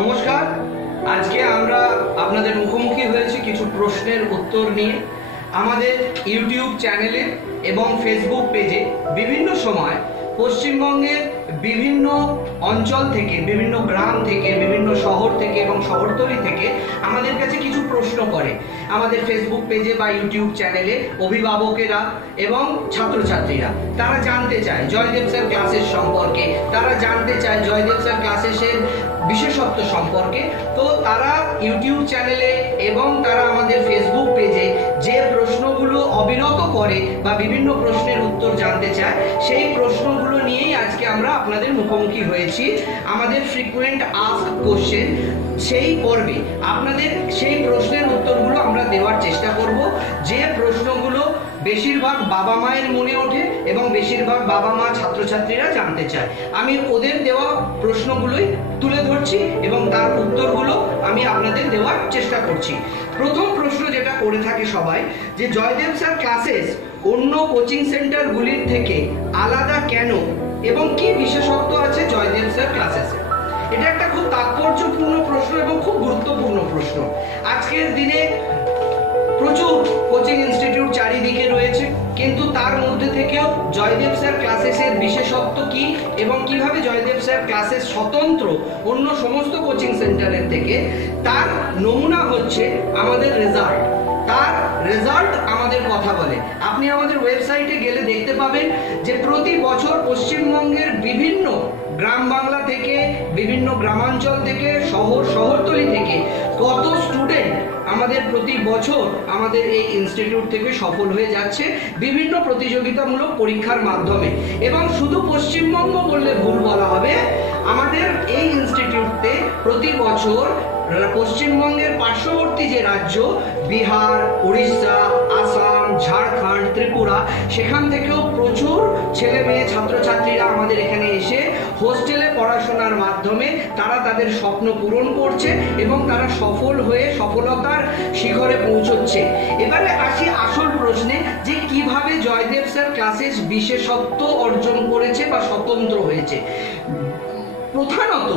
নমস্কার। আজকে আমরা আপনাদের মুখোমুখি হয়েছি কিছু প্রশ্নের উত্তর নিয়ে। আমাদের ইউটিউব চ্যানেলে এবং ফেসবুক পেজে বিভিন্ন সময় পশ্চিমবঙ্গের বিভিন্ন অঞ্চল থেকে, বিভিন্ন গ্রাম থেকে, বিভিন্ন শহর থেকে এবং শহরতলি থেকে আমাদের কাছে কিছু প্রশ্ন করে। আমাদের ফেসবুক পেজে বা ইউটিউব চ্যানেলে অভিভাবকেরা এবং ছাত্রছাত্রীরা তারা জানতে চায় জয়দেব স্যার ক্লাসেস সম্পর্কে, তারা জানতে চায় জয়দেব স্যার ক্লাসেসের বিশেষত্ব সম্পর্কে। তো তারা ইউটিউব চ্যানেলে এবং তারা আমাদের ফেসবুক পেজে যে প্রশ্নগুলো অবিরত করে বা বিভিন্ন প্রশ্নের উত্তর জানতে চায়, সেই প্রশ্নগুলো নিয়েই আজকে আমরা আপনাদের মুখোমুখি হয়েছি। আমাদের ফ্রিকুয়েন্ট আস্ক কোশ্চেন সেই পর্বে আপনাদের সেই প্রশ্নের উত্তরগুলো আমরা দেওয়ার চেষ্টা করব, যে প্রশ্নগুলো বেশিরভাগ বাবা মায়ের মনে ওঠে এবং বেশিরভাগ বাবা মা ছাত্রছাত্রীরা জানতে চায়। আমি ওদের দেওয়া প্রশ্নগুলোই তুলে ধরছি এবং তার উত্তরগুলো আমি আপনাদের দেওয়ার চেষ্টা করছি। প্রথম প্রশ্ন যেটা করে থাকে সবাই, যে জয়দেব স্যার ক্লাসেস অন্য কোচিং সেন্টারগুলির থেকে আলাদা কেন এবং কি বিশেষত্ব আছে জয়দেব স্যার ক্লাসেসে। এটা একটা খুব তাৎপর্যপূর্ণ প্রশ্ন এবং খুব গুরুত্বপূর্ণ প্রশ্ন। আজকের দিনে প্রচুর কোচিং ইনস্টিটিউট চারিদিকে রয়েছে, কিন্তু তার মধ্যে থেকেও জয়দেব স্যার ক্লাসেসের বিশেষত্ব কি এবং কিভাবে জয়দেব স্যার ক্লাসেস স্বতন্ত্র অন্য সমস্ত কোচিং সেন্টারের থেকে, তার নমুনা হচ্ছে আমাদের রেজাল্ট। তার রেজাল্ট আমাদের কথা বলে। আপনি আমাদের ওয়েবসাইটে গেলে দেখতে পাবেন যে প্রতি বছর পশ্চিমবঙ্গের বিভিন্ন গ্রাম বাংলা থেকে, বিভিন্ন গ্রামাঞ্চল থেকে, শহরতলি থেকে কত স্টুডেন্ট আমাদের প্রতি বছর আমাদের এই ইনস্টিটিউট থেকে সফল হয়ে যাচ্ছে বিভিন্ন প্রতিযোগিতামূলক পরীক্ষার মাধ্যমে। এবং শুধু পশ্চিমবঙ্গ বললে ভুল বলা হবে, আমাদের এই ইনস্টিটিউটে প্রতি বছর পশ্চিমবঙ্গের পার্শ্ববর্তী যে রাজ্য বিহার, উড়িষ্যা, আসাম, ঝাড়খণ্ড, ত্রিপুরা, সেখান থেকেও প্রচুর ছেলে মেয়ে ছাত্রছাত্রীরা আমাদের এখানে এসে হোস্টেলে পড়াশোনার মাধ্যমে তারা তাদের স্বপ্ন পূরণ করছে এবং তারা সফল হয়ে সফলতার শিখরে পৌঁছচ্ছে। এবারে আসি আসল প্রশ্নে, যে কিভাবে জয়দেব স্যার ক্লাসেস বিশেষত্ব অর্জন করেছে বা স্বতন্ত্র হয়েছে। প্রধানত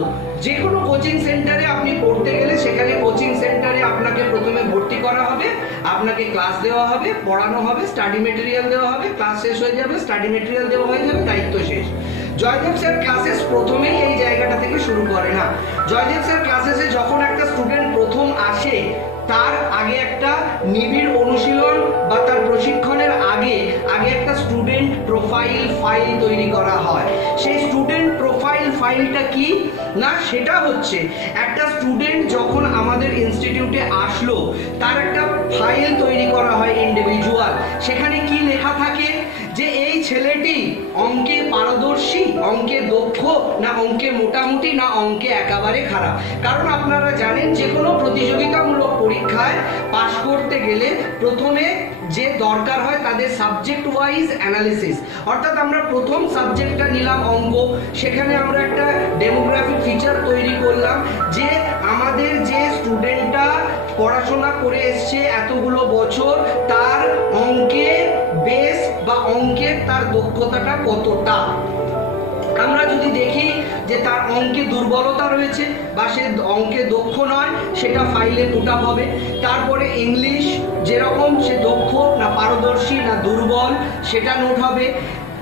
যে কোনো কোচিং সেন্টারে আপনি পড়তে গেলে সেখানে কোচিং সেন্টারে আপনাকে প্রথমে ভর্তি করা হবে, আপনাকে ক্লাস দেওয়া হবে, পড়ানো হবে, স্টাডি মেটেরিয়াল দেওয়া হবে, ক্লাস শেষ হয়ে যাবে, স্টাডি মেটেরিয়াল দেওয়া হয়ে যাবে, দায়িত্ব শেষ। জয়দেব স্যার ক্লাসেস প্রথমেই এই জায়গাটা থেকে শুরু করে না। জয়দেব স্যার ক্লাসেসে যখন একটা স্টুডেন্ট প্রথম আসে, তার আগে একটা নিবিড় অনুশীলন বা তার প্রশিক্ষণের আগে একটা স্টুডেন্ট প্রোফাইল ফাইল তৈরি করা হয়। সেই স্টুডেন্ট প্রোফাইল ফাইলটা কি না, সেটা হচ্ছে একটা স্টুডেন্ট যখন আমাদের ইনস্টিটিউটে আসলো তার একটা ফাইল তৈরি করা হয় ইন্ডিভিজুয়াল। সেখানে কি লেখা থাকে যে এই ছেলেটি অঙ্কে পারদর্শী, অঙ্কে দক্ষ, না অঙ্কে মোটামুটি, না অঙ্কে একেবারে খারাপ। কারণ আপনারা জানেন যে কোনো প্রতিযোগিতামূলক পরীক্ষায় পাশ করতে গেলে প্রথমে যে দরকার হয় তাদের সাবজেক্ট ওয়াইজ অ্যানালিসিস। অর্থাৎ আমরা প্রথম সাবজেক্টটা নিলাম অঙ্ক, সেখানে আমরা একটা ডেমোগ্রাফিক ফিচার তৈরি করলাম যে আমাদের যে স্টুডেন্টটা পড়াশোনা করে এসছে এতগুলো বছর, তার অঙ্কের বেস বা অঙ্কের তার দক্ষতাটা কতটা। আমরা যদি দেখি যে তার অঙ্কে দুর্বলতা রয়েছে বা সে অঙ্কে দক্ষ নয়, সেটা ফাইলে নোট আপ হবে। তারপরে ইংলিশ যেরকম সে দক্ষ না পারদর্শী না দুর্বল, সেটা নোট হবে।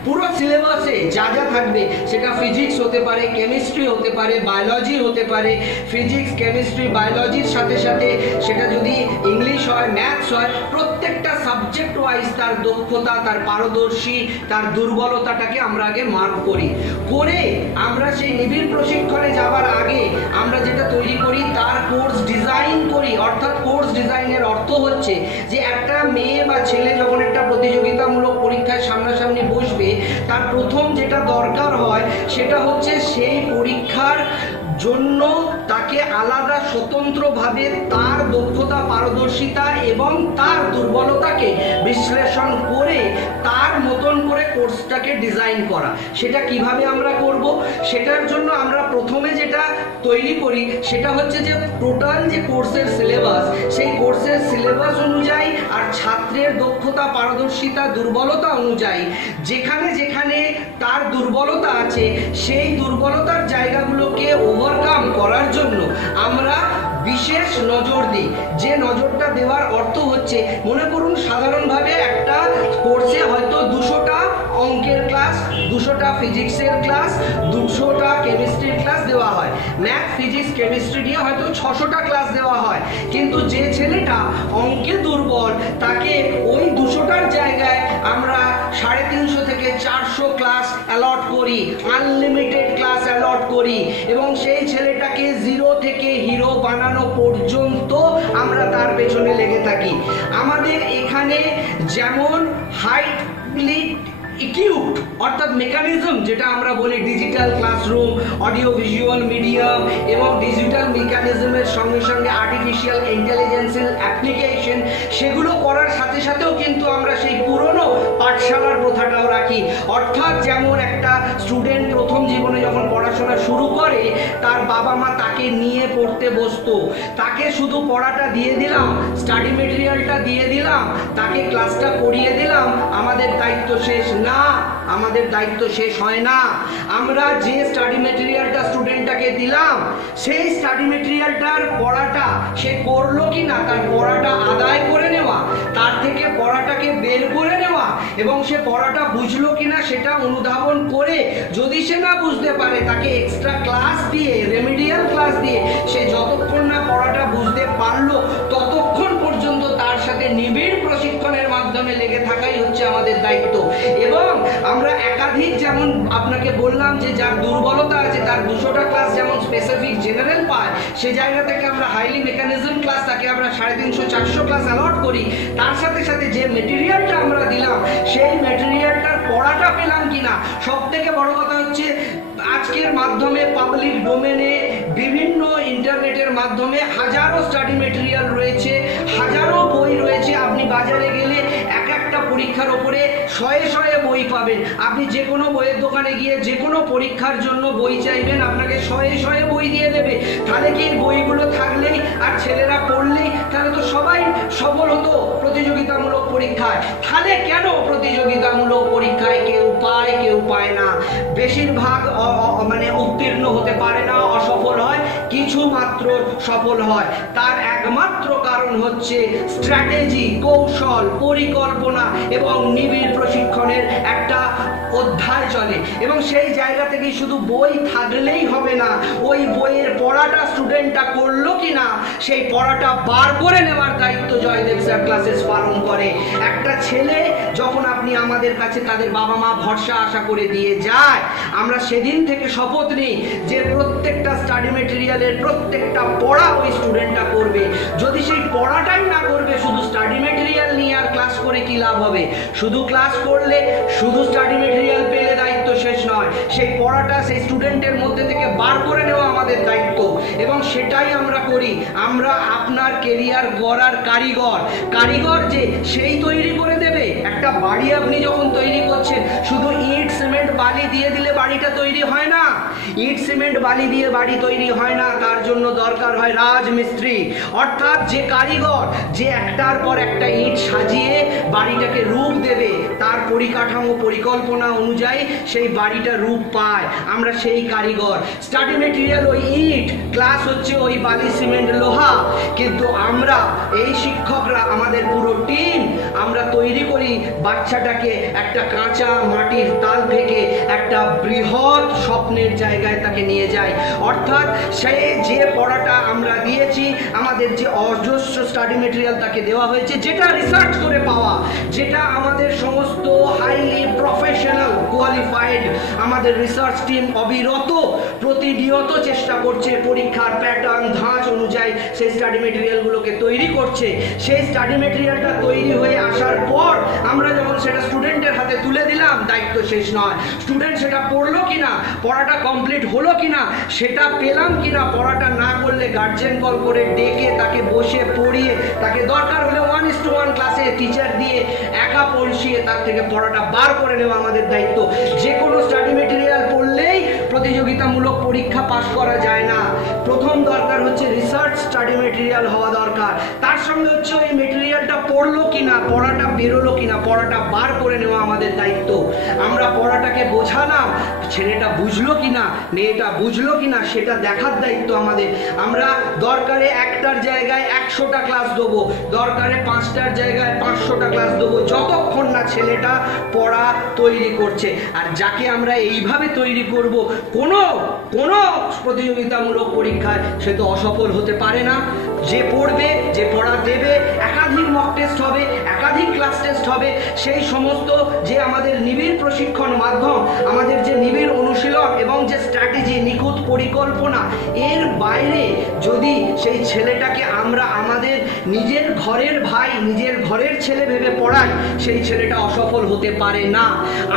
পুরো সিলেবাসে যা যা থাকবে, সেটা ফিজিক্স হতে পারে, কেমিস্ট্রি হতে পারে, বায়োলজি হতে পারে, ফিজিক্স, কেমিস্ট্রি, বায়োলজির সাথে সাথে সেটা যদি ইংলিশ হয়, ম্যাথস হয়, প্রত্যেকটা সাবজেক্ট ওয়াইজ তার দক্ষতা, তার পারদর্শী, তার দুর্বলতাটাকে আমরা আগে মার্ক করি। করে আমরা সেই নিবিড় প্রশিক্ষণে যাওয়ার আগে আমরা যেটা তৈরি করি, তার কোর্স ডিজাইন করি। অর্থাৎ কোর্স ডিজাইনের অর্থ হচ্ছে যে একটা মেয়ে বা ছেলে যখন একটা প্রতিযোগিতামূলক পরীক্ষায় সামনাসামনি বসবে, তার প্রথম যেটা দরকার হয় সেটা হচ্ছে সেই পরীক্ষার জন্য তাকে আলাদা স্বতন্ত্রভাবে তার দক্ষতা, পারদর্শিতা এবং তার দুর্বলতাকে বিশ্লেষণ করে তার মতন করে কোর্সটাকে ডিজাইন করা। সেটা কিভাবে আমরা করব, সেটার জন্য আমরা প্রথমে যেটা তৈরি করি সেটা হচ্ছে যে টোটাল যে কোর্সের সিলেবাস, সেই কোর্সের সিলেবাস অনুযায়ী আর ছাত্রের দক্ষতা, পারদর্শিতা, দুর্বলতা অনুযায়ী যেখানে যেখানে তার দুর্বলতা আছে সেই দুর্বলতার জায়গাগুলোকে ওভারকাম করার জন্য বিশেষ নজর দিই। যে নজরটা দেওয়ার অর্থ হচ্ছে, মনে করুন সাধারণভাবে একটা কোর্সে হয়তো 200টা অঙ্কের ক্লাস, 200টা ফিজিক্সের ক্লাস, 200টা কেমিস্ট্রির ক্লাস দেওয়া হয়। ম্যাথ, ফিজিক্স, কেমিস্ট্রি দিয়ে হয়তো 600টা ক্লাস দেওয়া হয়। কিন্তু যে ছেলেটা অঙ্কে দুর্বল, তাকে ওই 200টার জায়গায় আমরা 350 থেকে 400 ক্লাস অ্যালট করি, আনলিমিটেড ক্লাস অ্যালট করি, এবং সেই ছেলেটাকে জিরো থেকে হিরো বানানো পর্যন্ত আমরা তার পেছনে লেগে থাকি। আমাদের এখানে যেমন হাইলি ইকুইপড অর্থাৎ মেকানিজম, যেটা আমরা বলি digital classroom, audio visual medium এবং ডিজিটাল মেকানিজমের সঙ্গে সঙ্গে আর্টিফিশিয়াল ইন্টেলিজেন্সের অ্যাপ্লিকেশন, সেগুলো করার সাথে সাথেও কিন্তু আমরা সেই পুরনো পাঠশালার প্রথাটাও রাখি। অর্থাৎ যেমন একটা স্টুডেন্ট প্রথম জীবনে যখন পড়াশোনা শুরু করে, তার বাবা মা তাকে নিয়ে পড়তে বসতো, তাকে শুধু পড়াটা দিয়ে দিলাম, স্টাডি মেটেরিয়ালটা দিয়ে দিলাম, তাকে ক্লাসটা করিয়ে দিলাম, আমাদের দায়িত্ব শেষ না। আমাদের দায়িত্ব শেষ হয় না। আমরা যে স্টাডি মেটেরিয়ালটা স্টুডেন্টটাকে দিলাম, সেই স্টাডি মেটেরিয়ালটার পড়াটা সে করলো কি না, তার পড়াটা আদায় করে নেওয়া, তার থেকে পড়াটাকে বের করে নেওয়া, এবং সে পড়াটা বুঝলো কিনা সেটা অনুধাবন করে, যদি সে না বুঝতে পারে তাকে এক্সট্রা ক্লাস দিয়ে, রেমিডিয়াল ক্লাস দিয়ে, সে যতক্ষণ না পড়াটা বুঝতে পারলো ততক্ষণ পর্যন্ত তার সাথে নিবিড় প্রশিক্ষণের মাধ্যমে লেগে থাকাই হচ্ছে আমাদের দায়িত্ব। এবং আমরা একাধিক, যেমন আপনাকে বললাম যে যার দুর্বলতা আছে তার 200টা ক্লাস যেমন স্পেসিফিক জেনারেল পায়, সে জায়গা থেকে আমরা হাইলি মেকানিজম ক্লাস, তাকে আমরা 350-400 ক্লাস অ্যালট করি। তার সাথে সাথে যে মেটেরিয়ালটা আমরা দিলাম, সেই মেটেরিয়ালটার পড়াটা পেলাম কিনা। সব থেকে বড় কথা হচ্ছে, আজকের মাধ্যমে পাবলিক ডোমেনে বিভিন্ন ইন্টারনেটের মাধ্যমে হাজারো স্টাডি মেটেরিয়াল রয়েছে, হাজারো বই রয়েছে। আপনি বাজারে গেলে এক একটা পরীক্ষার ওপরে শয়ে শয়ে বই পাবেন। আপনি যে কোনো বইয়ের দোকানে গিয়ে যে কোনো পরীক্ষার জন্য বই চাইবেন, আপনাকে শয়ে শয়ে বই দিয়ে দেবে। তাহলে কি বইগুলো থাকলেই আর ছেলেরা পড়লেই তাহলে তো সবাই সফল হতো প্রতিযোগিতামূলক পরীক্ষায়? তাহলে কেন প্রতিযোগিতামূলক পরীক্ষায় কেউ পায়, কেউ পায় না? বেশিরভাগ মানে উত্তীর্ণ হতে পারে না, অসফল হয়, কিছু মাত্র সফল হয়। তার একমাত্র কারণ হচ্ছে স্ট্র্যাটেজি, কৌশল, পরিকল্পনা এবং নিবিড় প্রশিক্ষণের একটা অধ্যায় চলে। এবং সেই জায়গা থেকে শুধু বই থাকলেই হবে না, ওই বইয়ের পড়াটা স্টুডেন্টটা করলো কিনা সেই পড়াটা বার করে নেওয়ার দায়িত্ব জয়দেব স্যার ক্লাসেস পালন করে। একটা ছেলে যখন আপনি আমাদের কাছে তাদের বাবা মা ভরসা আশা করে দিয়ে যায়, আমরা সেদিন থেকে শপথ নিই যে প্রত্যেকটা স্টাডি মেটেরিয়ালের প্রত্যেকটা পড়া ওই স্টুডেন্টটা করবে। যদি সেই পড়াটাই না করবে, শুধু স্টাডি মেটেরিয়াল নিয়ে আর ক্লাস করে কি লাভ হবে? শুধু ক্লাস করলে, শুধু স্টাডি মেটেরিয়াল পেলে দায়িত্ব শেষ নয়। সেই পড়াটা সেই স্টুডেন্টের মধ্যে থেকে বার করে নেওয়া আমাদের দায়িত্ব, এবং সেটাই আমরা করি। আমরা আপনার কেরিয়ার গড়ার কারিগর। কারিগর যে সেই তৈরি করে দেবে। একটা বাড়ি আপনি যখন তৈরি করছেন, শুধু ইট সিমেন্ট বালি দিয়ে দিলে বাড়িটা তৈরি হয় না। ইট সিমেন্ট বালি দিয়ে বাড়ি তৈরি হয় না, তার জন্য দরকার হয় রাজমিস্ত্রি, অর্থাৎ যে কারিগর, যে একটার পর একটা ইট সাজিয়ে বাড়িটাকে রূপ দেবে, তার পরিকাঠামো পরিকল্পনা অনুযায়ী সেই বাড়িটা রূপ পায়। আমরা সেই কারিগর। স্টাডি মেটেরিয়াল ওই ইট, ক্লাস হচ্ছে ওই বালি সিমেন্ট লোহা। কিন্তু আমরা এই শিক্ষকরা, আমাদের পুরো টিম, আমরা তৈরি করি বাচ্চাটাকে একটা কাঁচা মাটির তাল থেকে একটা বৃহৎ স্বপ্নের জায়গায় তাকে নিয়ে যায়। অর্থাৎ সে যে পড়াটা আমরা দিয়েছি, আমাদের যে অজস্র স্টাডি মেটেরিয়াল তাকে দেওয়া হয়েছে, যেটা রিসার্চ করে পাওয়া, যেটা আমাদের সমস্ত হাইলি প্রফেশনাল কোয়ালিফাইড আমাদের রিসার্চ টিম অবিরত প্রতিনিয়ত চেষ্টা করছে পরীক্ষার প্যাটার্ন ধাঁচ অনুযায়ী সেই স্টাডি মেটেরিয়ালগুলোকে তৈরি করছে। সেই স্টাডি মেটেরিয়ালটা তৈরি হয়ে আসার পর আমরা যখন সেটা স্টুডেন্টের হাতে তুলে দিলাম, দায়িত্ব শেষ নয়। স্টুডেন্ট সেটা পড়লো কিনা, পড়াটা কমপ্লিট হলো কিনা, সেটা পেলাম কিনা, পড়াটা না করলে গার্জেন কল করে ডেকে তাকে বসে পড়িয়ে, তাকে দরকার হলে 1:1 ক্লাসে টিচার দিয়ে একা পড়িয়ে তার থেকে পড়াটা বার করে নেওয়া আমাদের দায়িত্ব। যে কোনো স্টাডি মেটেরিয়াল পড়লেই প্রতিযোগিতামূলক পরীক্ষা পাশ করা যায় না। প্রথম দরকার হচ্ছে রিসার্চ স্টাডি মেটেরিয়াল হওয়া দরকার। তার সঙ্গে হচ্ছে ওই মেটেরিয়ালটা পড়লো কিনা, পড়াটা বেরোলো কিনা, পড়াটা বার করে নেওয়া আমাদের দায়িত্ব। আমরা পড়াটাকে বোঝালাম, ছেলেটা বুঝলো কিনা, মেয়েটা বুঝলো কিনা সেটা দেখার দায়িত্ব আমাদের। আমরা দরকারে একটার জায়গায় 100টা ক্লাস দেবো, দরকারে 5টার জায়গায় 500টা ক্লাস দেবো, যতক্ষণ না ছেলেটা পড়া তৈরি করছে। আর যাকে আমরা এইভাবে তৈরি করব, কোনো প্রতিযোগিতামূলক পরীক্ষায় সে তো অসফল হতে পারে না। যে পড়বে, যে পড়া দেবে, একাধিক মক টেস্ট হবে, একাধিক ক্লাস টেস্ট হবে, সেই সমস্ত যে আমাদের নিবিড় প্রশিক্ষণ মাধ্যম, আমাদের যে নিবিড় অনুশীলন এবং যে স্ট্র্যাটেজি, নিখুঁত পরিকল্পনা, এর বাইরে যদি সেই ছেলেটাকে আমরা আমাদের নিজের ঘরের ভাই, নিজের ঘরের ছেলে ভেবে পড়াই, সেই ছেলেটা অসফল হতে পারে না।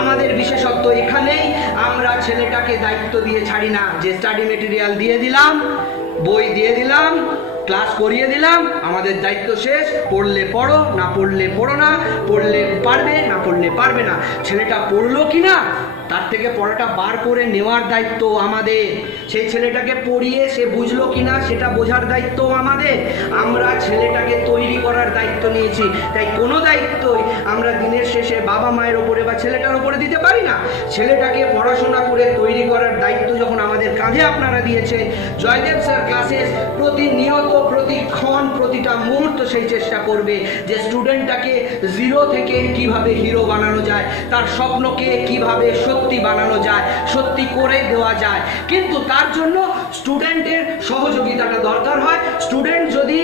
আমাদের বিশেষত্ব এখানেই, আমরা ছেলেটাকে দায়িত্ব দিয়ে ছাড়ি না যে স্টাডি মেটেরিয়াল দিয়ে দিলাম, বই দিয়ে দিলাম, ক্লাস করিয়ে দিলাম, আমাদের দায়িত্ব শেষ, পড়লে পড়ো, না পড়লে পড়ো না, পড়লে পারবে, না পড়লে পারবে না। ছেলেটা পড়লো কিনা তার থেকে পড়াটা বার করে নেওয়ার দায়িত্ব আমাদের। সেই ছেলেটাকে পড়িয়ে সে বুঝলো কিনা সেটা বোঝার দায়িত্ব আমাদের। আমরা ছেলেটাকে তৈরি করার দায়িত্ব নিয়েছি, তাই কোনো দায়িত্বই আমরা দিনের শেষে বাবা মায়ের ওপরে বা ছেলেটার ওপরে দিতে পারি না। ছেলেটাকে পড়াশোনা করে তৈরি করার দায়িত্ব যখন আমাদের কাঁধে আপনারা দিয়েছেন, জয়দেব স্যার ক্লাসেস প্রতিনিয়ত, প্রতিক্ষণ, প্রতিটা মুহূর্ত সেই চেষ্টা করবে যে স্টুডেন্টটাকে জিরো থেকে কিভাবে হিরো বানানো যায়, তার স্বপ্নকে কিভাবে সত্যি বানানো যায়, সত্যি করে দেওয়া যায়। কিন্তু তার জন্য স্টুডেন্টের সহযোগিতাটা দরকার হয়। স্টুডেন্ট যদি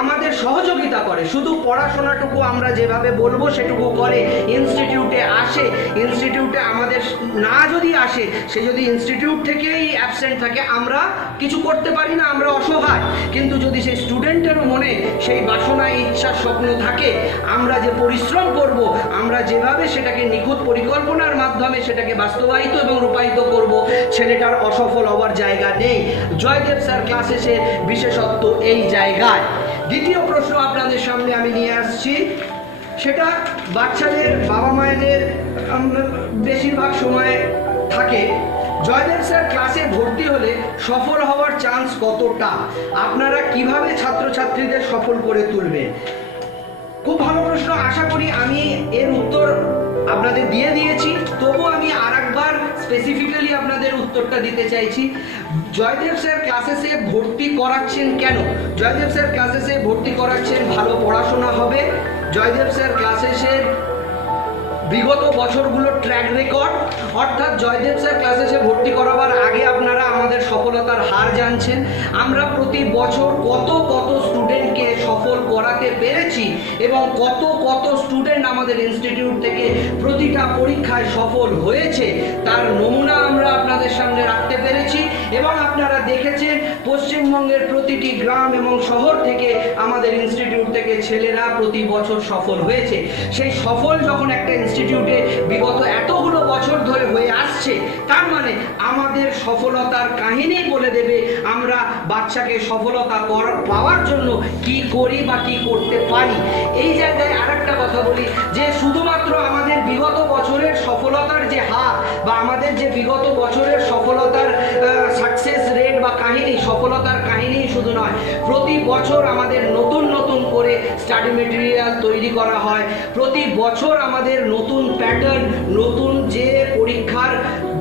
আমাদের সহযোগিতা করে, শুধু পড়াশোনাটুকু আমরা যেভাবে বলবো সেটুকু করে, ইনস্টিটিউটে আসে, ইনস্টিটিউটে আমাদের না যদি আসে, সে যদি ইনস্টিটিউট থেকেই অ্যাবসেন্ট থাকে, আমরা কিছু করতে পারি না, আমরা অসহায়। কিন্তু যদি সেই স্টুডেন্টেরও মনে সেই বাসনা, ইচ্ছা, স্বপ্ন থাকে, আমরা যে পরিশ্রম করব, আমরা যেভাবে সেটাকে নিখুঁত পরিকল্পনার মাধ্যমে সেটাকে বাস্তবায়িত এবং রূপায়িত করব, ছেলেটার অসফল হওয়ার জায়গা নেই। জয়দেব স্যার ক্লাসেসের বিশেষত্ব এই জায়গায়। দ্বিতীয় প্রশ্ন আপনাদের সামনে আমি নিয়ে আসছি, সেটা বাচ্চাদের বাবা মায়েদের বেশিরভাগ সময় থাকে, জয়দেব স্যার ক্লাসে ভর্তি হলে সফল হওয়ার চান্স কতটা, আপনারা কিভাবে ছাত্রছাত্রীদের সফল করে তুলবেন? খুব ভালো প্রশ্ন। আশা করি আমি এর উত্তর আপনাদের দিয়ে দিয়েছি, তবু আমি আরেকবার স্পেসিফিক্যালি আপনাদের উত্তরটা দিতে চাইছি। জয়দেব স্যার ক্লাসেসে ভর্তি করাচ্ছেন কেন? জয়দেব স্যার ক্লাসেসে ভর্তি করাচ্ছেন ভালো পড়াশোনা হবে, জয়দেব স্যার ক্লাসেসের বিগত বছরগুলোর ট্র্যাক রেকর্ড, অর্থাৎ জয়দেব স্যার ক্লাসেসে ভর্তি করাবার আগে আপনারা আমাদের সফলতার হার জানছেন। আমরা প্রতি বছর কত স্টুডেন্টকে সফল করাতে পেরেছি এবং কত স্টুডেন্ট আমাদের ইনস্টিটিউট থেকে প্রতিটা পরীক্ষায় সফল হয়েছে, তার নমুনা আমরা আপনাদের সামনে রাখতে পেরেছি। এবং আপনারা দেখেছেন পশ্চিমবঙ্গের প্রতিটি গ্রাম এবং শহর থেকে আমাদের ইনস্টিটিউট থেকে ছেলেরা প্রতি বছর সফল হয়েছে। সেই সফল যখন একটা ইনস্টিটিউটে বিগত এতগুলো বছর ধরে হয়ে আসছে, তার মানে আমাদের সফলতার কাহিনী বলে দেবে আমরা বাচ্চাকে সফলতা পাওয়ার জন্য কি করি বা কি করতে পারি। এই জায়গায় আরেকটা কথা বলি যে শুধুমাত্র আমাদের বিগত বছরের সফলতার যে হার বা আমাদের যে বিগত বছরের সফলতার সাকসেস রেট বা কাহিনী, সফলতার কাহিনী শুধু নয়, প্রতি বছর আমাদের নতুন করে স্টাডি মেটেরিয়াল তৈরি করা হয়, প্রতি বছর আমাদের নতুন প্যাটার্ন, নতুন যে পরীক্ষার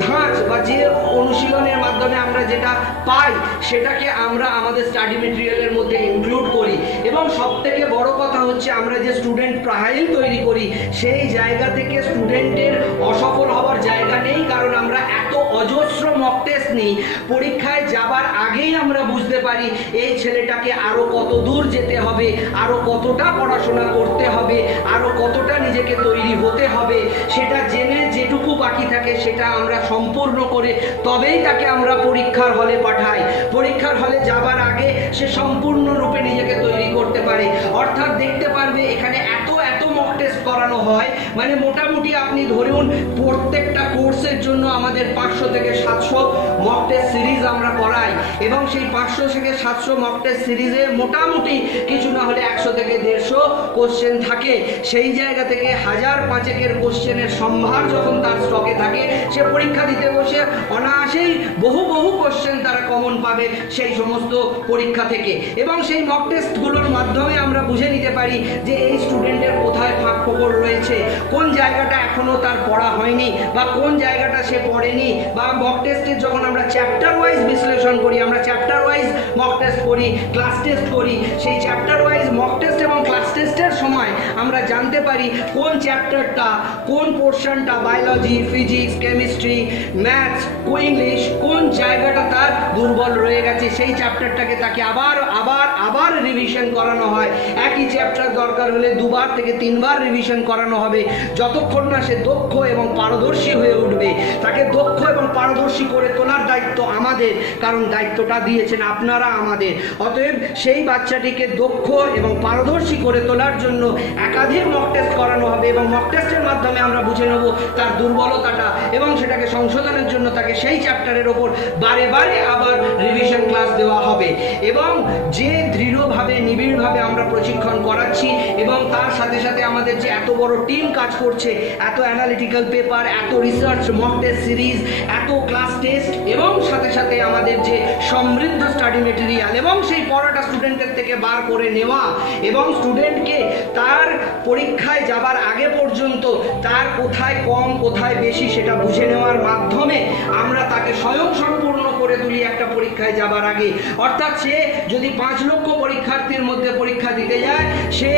ধাঁচ বা যে অনুশীলনের মাধ্যমে আমরা যেটা পাই সেটাকে আমরা আমাদের স্টাডি মেটেরিয়ালের মধ্যে ইনক্লুড করি। এবং সবথেকে বড় কথা হচ্ছে আমরা যে স্টুডেন্ট প্রোফাইল তৈরি করি, সেই জায়গা থেকে স্টুডেন্টের অসফল হওয়ার জায়গা নেই, কারণ আমরা এত অজস্র মক টেস্ট নিই, পরীক্ষায় যাবার আগেই আমরা বুঝতে পারি এই ছেলেটাকে আরো কত দূর যেতে হবে, আরো কতটা পড়াশোনা করতে হবে, আরো কতটা নিজেকে তৈরি হতে হবে, সেটা জেনে যেটুকু বাকি থাকে সেটা আমরা সম্পূর্ণ করে তবেই তাকে আমরা পরীক্ষার হলে পাঠাই। পরীক্ষার হলে যাবার আগে সে সম্পূর্ণরূপে নিজেকে তৈরি করতে পারে, অর্থাৎ দেখতে পারবে এখানে এত মক টেস্ট করানো হয়, মানে মোটামুটি আপনি ধরুন প্রত্যেকটা কোর্সের জন্য আমাদের 500 থেকে 700 মক টেস্ট সিরিজ আমরা করাই এবং সেই 500 থেকে 700 মক টেস্ট সিরিজে মোটামুটি কিছু না হলে 100 থেকে 150 কোশ্চেন থাকে। সেই জায়গা থেকে 1000-500 কোশ্চেনের সম্ভার যখন তার স্টকে থাকে, সে পরীক্ষা দিতে বসে অনায়াসেই বহু কোশ্চেন তারা কমন পাবে সেই সমস্ত পরীক্ষা থেকে। এবং সেই মক টেস্টগুলোর মাধ্যমে আমরা বুঝে নিতে পারি যে এই স্টুডেন্টের কোথায় ফাঁক ফোকর রয়েছে, কোন জায়গাটা এখনো তার পড়া হয়নি বা কোন জায়গাটা সে পড়েনি, বা মক টেস্টের যখন আমরা চ্যাপ্টার ওয়াইজ বিশ্লেষণ করি, আমরা চ্যাপ্টার ওয়াইজ মক টেস্ট করি, ক্লাস টেস্ট করি, সেই চ্যাপ্টার ওয়াইজ মক টেস্ট এবং ক্লাস টেস্টের সময় আমরা জানতে পারি কোন চ্যাপ্টারটা, কোন পোর্শনটা, biology, physics, chemistry, maths, English, কোন জায়গাটা তার দুর্বল রয়ে গেছে, সেই চ্যাপ্টারটাকে তাকে আবার রিভিশন করানো হয়। একই চ্যাপ্টার দরকার হলে 2বার থেকে 3বার রিভিশন করানো হবে, যতক্ষণ না সে দক্ষ এবং পারদর্শী হয়ে উঠবে। তাকে দক্ষ এবং পারদর্শী করে তোলার দায়িত্ব আমাদের, কারণ দায়িত্বটা দিয়েছেন আপনারা আমাদের। অতএব সেই বাচ্চাটিকে দক্ষ এবং পারদর্শী করে তোলার জন্য একাধিক মক টেস্ট করানো হবে এবং মক টেস্টের মাধ্যমে আমরা বুঝে নেব তার দুর্বলতাটা এবং সেটাকে সংশোধনের জন্য তাকে সেই চ্যাপ্টারের ওপর বারে আবার রিভিশন ক্লাস দেওয়া হবে। এবং যে দৃঢ়ভাবে নিবিড়ভাবে আমরা প্রশিক্ষণ করাচ্ছি এবং তার সাথে সাথে আমাদের যে এত বড় টিম কাজ করছে, এত অ্যানালিটিক্যাল পেপার, এত রিসার্চ, মক টেস্ট সিরিজ, এত ক্লাস টেস্ট এবং সাথে সাথে আমাদের যে সমৃদ্ধ স্টাডি মেটেরিয়াল এবং সেই পড়াটা স্টুডেন্টের থেকে বার করে নেওয়া এবং স্টুডেন্টকে তার পরীক্ষায় যাবার আগে পর্যন্ত তার কোথায় কম কোথায় বেশি সেটা বুঝে নেওয়ার মাধ্যমে আমরা তাকে স্বয়ংসম্পূর্ণ করে তুলি একটা পরীক্ষায় যাবার আগে। অর্থাৎ সে যদি 5 লক্ষ পরীক্ষার্থীর মধ্যে পরীক্ষা দিতে যায়, সে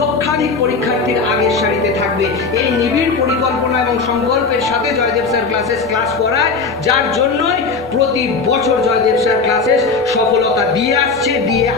লক্ষাধিক পরীক্ষার্থীর আগের সারিতে থাকবে। এই নিবিড় পরিকল্পনা এবং সংকল্পের সাথে জয়দেব স্যার ক্লাস করায়, যার জন্যই প্রতি বছর জয়দেব স্যার ক্লাসেস সফলতা দিয়ে আসছে, দিয়ে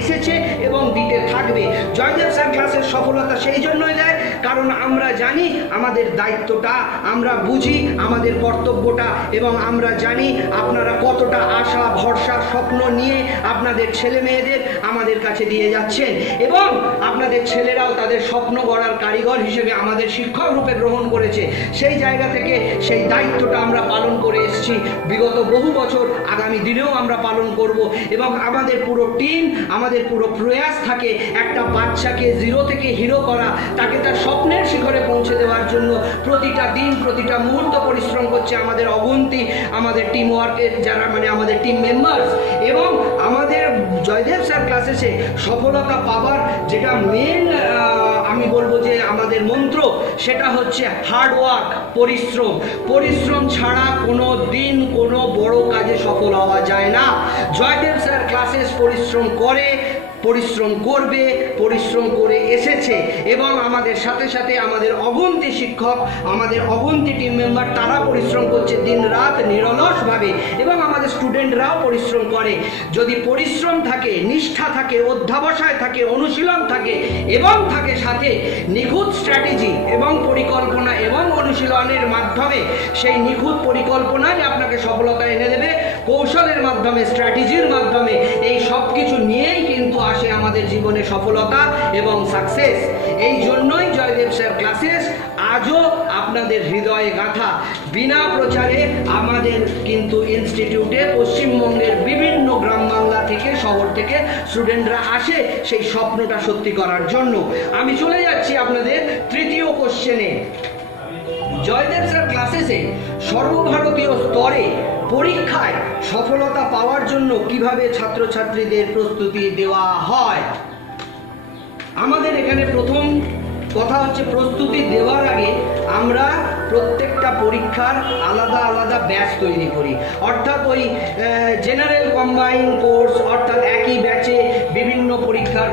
এসেছে এবং দিতে থাকবে। জয়দেব স্যার ক্লাসের সফলতা সেই জন্যই দেয় কারণ আমরা জানি আমাদের দায়িত্বটা, আমরা বুঝি আমাদের কর্তব্যটা এবং আমরা জানি আপনারা কতটা আশা ভরসা স্বপ্ন নিয়ে আপনাদের ছেলে মেয়েদের আমাদের কাছে দিয়ে যাচ্ছেন এবং আপনাদের ছেলেরাও তাদের স্বপ্ন গড়ার কারিগর হিসেবে আমাদের শিক্ষক রূপে গ্রহণ করেছে। সেই জায়গা থেকে সেই দায়িত্বটা আমরা পালন করে এসেছি বিগত বহু বছর, আগামী দিনেও আমরা পালন করব এবং আমাদের পুরো টিম, আমাদের পুরো প্রয়াস থাকে একটা বাচ্চাকে জিরো থেকে হিরো করা, তাকে তার স্বপ্নের শিখরে পৌঁছে দেওয়ার জন্য প্রতিটা দিন প্রতিটা মুহূর্ত পরিশ্রম করছে আমাদের অগুন্তি আমাদের টিম ওয়ার্কের যারা আমাদের টিম মেম্বার্স। এবং আমাদের জয়দেব স্যার ক্লাসেসে সফলতা পাবার যেটা মেন আমি বলবো যে আমাদের মন্ত্র, সেটা হচ্ছে হার্ড ওয়ার্ক, পরিশ্রম ছাড়া কোনো দিন কোনো বড় কাজে সফল হওয়া যায় না। জয়দেব স্যার ক্লাসেস পরিশ্রম করে, পরিশ্রম করবে, পরিশ্রম করে এসেছে এবং আমাদের সাথে সাথে আমাদের অগুন্তি শিক্ষক, আমাদের অগুন্তি টিম মেম্বার, তারা পরিশ্রম করছে দিন রাত নিরলসভাবে এবং আমাদের স্টুডেন্টরাও পরিশ্রম করে। যদি পরিশ্রম থাকে, নিষ্ঠা থাকে, অধ্যাবসায় থাকে, অনুশীলন থাকে এবং থাকে সাথে নিখুঁত স্ট্র্যাটেজি এবং পরিকল্পনা এবং অনুশীলনের মাধ্যমে, সেই নিখুঁত পরিকল্পনাই আপনাকে সফলতা এনে দেবে। কৌশলের মাধ্যমে, স্ট্র্যাটেজির মাধ্যমে, এই সব কিছু নিয়েই কিন্তু আসে আমাদের জীবনে সফলতা এবং সাকসেস। এই জন্যই জয়দেব স্যার ক্লাসেস আজও আপনাদের হৃদয়ে গাঁথা। বিনা প্রচারে আমাদের কিন্তু ইনস্টিটিউটে পশ্চিমবঙ্গের বিভিন্ন গ্রাম বাংলা থেকে, শহর থেকে স্টুডেন্টরা আসে সেই স্বপ্নটা সত্যি করার জন্য। আমি চলে যাচ্ছি আপনাদের তৃতীয় কোশ্চেনে। জয়দেব স্যার ক্লাসেসে সর্বভারতীয় স্তরে পরীক্ষায় সফলতা পাওয়ার জন্য কিভাবে ছাত্রছাত্রীদের প্রস্তুতি দেওয়া হয়। আমাদের এখানে প্রথম কথা হচ্ছে, প্রস্তুতি দেওয়ার আগে আমরা প্রত্যেকটা পরীক্ষার আলাদা আলাদা ব্যাচ তৈরি করি। অর্থাৎ ওই জেনারেল কম্বাইন কোর্স, অর্থাৎ একই ব্যাচে বিভিন্ন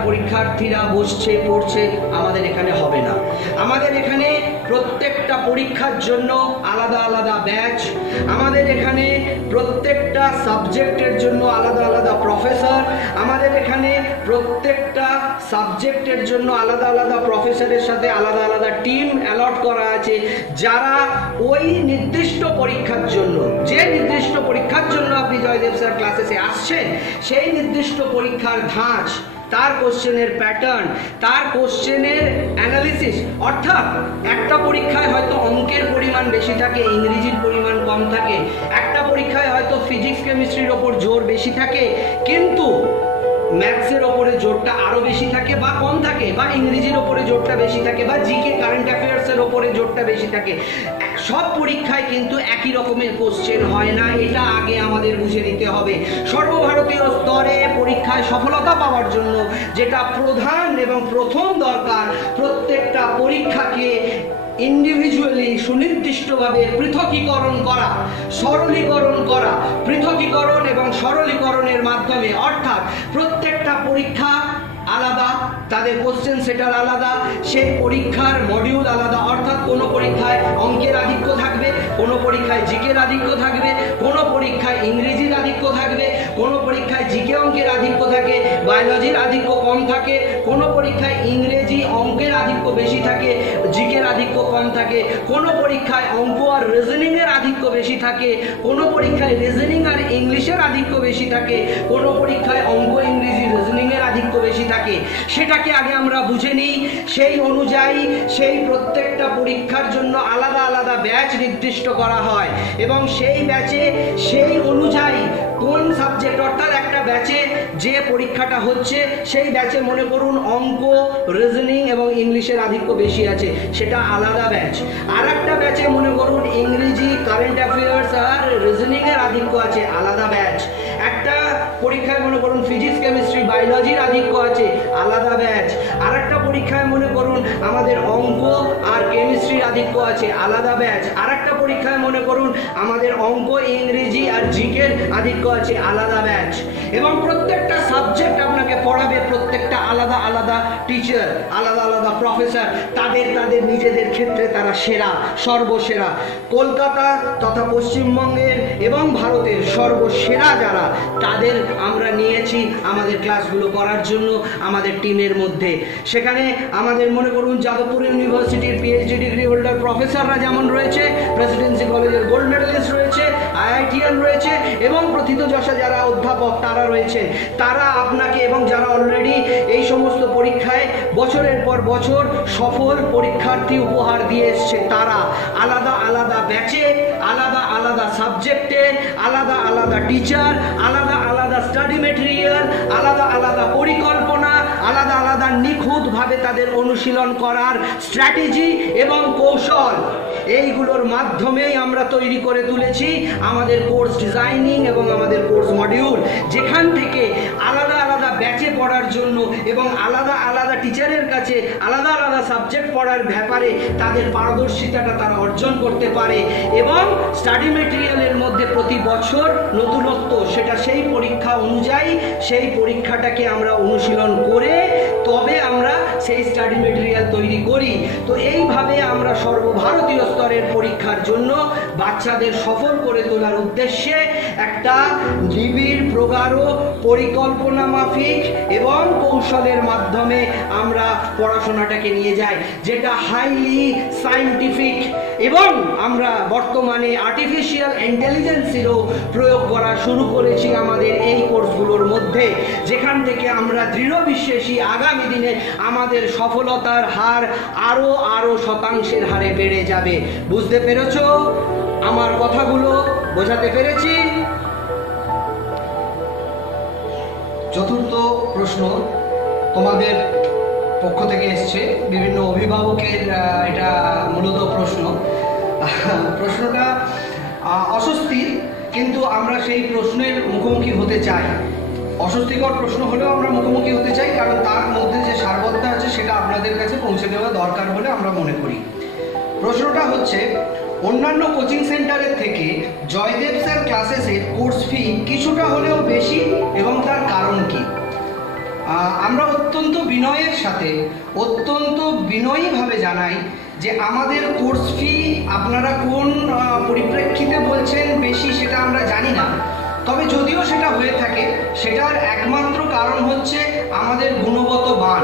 পরীক্ষার্থীরা বসছে পড়ছে, আমাদের এখানে হবে না। আমাদের এখানে প্রত্যেকটা পরীক্ষার জন্য আলাদা আলাদা ব্যাচ, আমাদের এখানে প্রত্যেকটা সাবজেক্টের জন্য আলাদা আলাদা প্রফেসর, আমাদের এখানে প্রত্যেকটা সাবজেক্টের জন্য আলাদা আলাদা প্রফেসরের সাথে আলাদা আলাদা টিম অ্যালট করা আছে, যারা ওই নির্দিষ্ট পরীক্ষার জন্য, যে নির্দিষ্ট পরীক্ষার জন্য আপনি জয়দেব স্যার ক্লাসেসে আসছেন, সেই নির্দিষ্ট পরীক্ষার ধাঁচ, তার কোশ্চেনের প্যাটার্ন, তার কোশ্চেনের অ্যানালিসিস। অর্থাৎ একটা পরীক্ষায় হয়তো অঙ্কের পরিমাণ বেশি থাকে, ইংরেজির পরিমাণ কম থাকে, একটা পরীক্ষায় হয়তো ফিজিক্স কেমিস্ট্রির ওপর জোর বেশি থাকে, কিন্তু ম্যাথসের ওপরে জোরটা আরো বেশি থাকে বা কম থাকে, বা ইংরেজির ওপরে জোরটা বেশি থাকে, বা জিকে কারেন্ট অ্যাফেয়ার্সের ওপরে জোরটা বেশি থাকে। সব পরীক্ষায় কিন্তু একই রকমের কোশ্চেন হয় না, এটা আগে আমাদের বুঝে নিতে হবে। সর্বভারতীয় স্তরে পরীক্ষা পরীক্ষায় সফলতা পাওয়ার জন্য যেটা প্রধান এবং প্রথম দরকার, প্রত্যেকটা পরীক্ষাকে ইন্ডিভিজুয়ালি সুনির্দিষ্টভাবে পৃথকীকরণ করা, সরলীকরণ করা, পৃথকীকরণ এবং সরলীকরণের মাধ্যমে, অর্থাৎ প্রত্যেকটা পরীক্ষা আলাদা, তাদের কোশ্চেন সেটার আলাদা, সেই পরীক্ষার মডিউল আলাদা, অর্থাৎ কোনো পরীক্ষায় অঙ্কের আধিক্য থাকবে, কোনো পরীক্ষায় জিকের আধিক্য থাকবে, কোনো পরীক্ষায় ইংরেজির আধিক্য থাকবে, কোনো পরীক্ষায় জিকে অঙ্কের আধিক্য থাকে, বায়োলজির আধিক্য কম থাকে, কোনো পরীক্ষায় ইংরেজি অঙ্কের আধিক্য বেশি থাকে, জিকের আধিক্য কম থাকে, কোনো পরীক্ষায় অঙ্ক আর রিজনিংয়ের আধিক্য বেশি থাকে, কোনো পরীক্ষায় রিজনিং আর ইংলিশের আধিক্য বেশি থাকে, কোনো পরীক্ষায় অঙ্ক ইংরেজি রিজনিংয়ের আধিক্য বেশি থাকে। সেটাকে আগে আমরা বুঝে নিই, সেই অনুযায়ী সেই প্রত্যেকটা পরীক্ষার জন্য আলাদা আলাদা ব্যাচ নির্দিষ্ট করা হয় এবং সেই ব্যাচে সেই অনুযায়ী কোন সাবজেক্ট, অর্থাৎ একটা ব্যাচে যে পরীক্ষাটা হচ্ছে সেই ব্যাচে মনে করুন অঙ্ক, রিজনিং এবং ইংলিশের আধিক্য বেশি আছে, সেটা আলাদা ব্যাচ। আর একটা ব্যাচে মনে করুন ইংরেজি, কারেন্ট অ্যাফেয়ার্স আর রিজনিংয়ের আধিক্য আছে, আলাদা ব্যাচ। একটা পরীক্ষায় মনে করুন ফিজিক্স, কেমিস্ট্রি, বায়োলজির আধিক্য আছে, আলাদা ব্যাচ। আর একটা পরীক্ষায় মনে করুন আমাদের অঙ্ক আর কেমিস্ট্রির আধিক্য আছে, আলাদা ব্যাচ। আর একটা পরীক্ষায় মনে করুন আমাদের অঙ্ক, ইংরেজি আর জিকের আধিক্য আছে, আলাদা ব্যাচ। এবং প্রত্যেকটা সাবজেক্ট আপনাকে পড়াবে প্রত্যেকটা আলাদা আলাদা টিচার, আলাদা আলাদা প্রফেসর, তাদের নিজেদের ক্ষেত্রে তারা সেরা, সর্বসেরা। কলকাতা তথা পশ্চিমবঙ্গের এবং ভারতের সর্বসেরা যারা, তাদের আমরা নিয়েছি আমাদের ক্লাসগুলো করার জন্য আমাদের টিমের মধ্যে। সেখানে আমাদের মনে করুন যাদবপুর ইউনিভার্সিটির পিএইচডি ডিগ্রি হোল্ডার প্রফেসররা যেমন রয়েছে, প্রেসিডেন্সি কলেজের গোল্ড মেডেলিস্ট রয়েছে, আইআইটিএন রয়েছে এবং প্রথিতযশা যারা অধ্যাপক তারা রয়েছে। তারা আপনাকে, এবং যারা অলরেডি এই সমস্ত পরীক্ষায় বছরের পর বছর সফল পরীক্ষার্থী উপহার দিয়ে এসছে, তারা আলাদা আলাদা ব্যাচে, আলাদা আলাদা সাবজেক্টে, আলাদা আলাদা টিচার, আলাদা আলাদা স্টাডি মেটেরিয়াল, আলাদা আলাদা পরিকল্পনা, আলাদা আলাদা নিখুঁতভাবে তাদের অনুশীলন করার স্ট্র্যাটেজি এবং কৌশল, এইগুলোর মাধ্যমেই আমরা তৈরি করে তুলেছি আমাদের কোর্স ডিজাইনিং এবং আমাদের কোর্স মডিউল, যেখান থেকে আলাদা আলাদা ব্যাচে পড়ার জন্য এবং আলাদা আলাদা টিচারের কাছে আলাদা আলাদা সাবজেক্ট পড়ার ব্যাপারে তাদের পারদর্শিতাটা তারা অর্জন করতে পারে এবং স্টাডি মেটেরিয়ালের মধ্যে প্রতি বছর নতুনত্ব, সেটা সেই পরীক্ষা অনুযায়ী সেই পরীক্ষাটাকে আমরা অনুশীলন করে তবে আমরা সেই স্টাডি মেটেরিয়াল তৈরি করি। তো এইভাবে আমরা সর্বভারতীয় স্তরের পরীক্ষার জন্য বাচ্চাদের সফল করে তোলার উদ্দেশ্যে একটা নিবিড়, প্রগাঢ়, পরিকল্পনা মাফিক এবং কৌশলের মাধ্যমে আমরা পড়াশোনাটাকে নিয়ে যাই, যেটা হাইলি সায়েন্টিফিক। এবং আমরা বর্তমানে আর্টিফিশিয়াল ইন্টেলিজেন্সেরও প্রয়োগ করা শুরু করেছি আমাদের এই কোর্সগুলোর মধ্যে, যেখান থেকে আমরা দৃঢ় বিশ্বাসী আগামী দিনে আমাদের সফলতার হার আরো শতাংশের হারে বেড়ে যাবে। বুঝতে পেরেছো? আমার কথাগুলো বোঝাতে পেরেছি? চতুর্থ প্রশ্ন তোমাদের পক্ষ থেকে এসছে, বিভিন্ন অভিভাবকের এটা মূলত প্রশ্নটা অস্বস্তির, কিন্তু আমরা সেই প্রশ্নের মুখোমুখি হতে চাই। অস্বস্তিকর প্রশ্ন হলেও আমরা মুখোমুখি হতে চাই, কারণ তার মধ্যে যে সারবত্তা আছে সেটা আপনাদের কাছে পৌঁছে দেওয়া দরকার বলে আমরা মনে করি। প্রশ্নটা হচ্ছে, অন্যান্য কোচিং সেন্টারের থেকে জয়দেব স্যার ক্লাসেসের কোর্স ফি কিছুটা হলেও বেশি এবং তার কারণ কি? আমরা অত্যন্ত বিনয়ের সাথে, অত্যন্ত বিনয়ীভাবে জানাই যে আমাদের কোর্স ফি আপনারা কোন পরিপ্রেক্ষিতে বলছেন বেশি সেটা আমরা জানি না, তবে যদিও সেটা হয়ে থাকে সেটার একমাত্র কারণ হচ্ছে আমাদের গুণগত মান।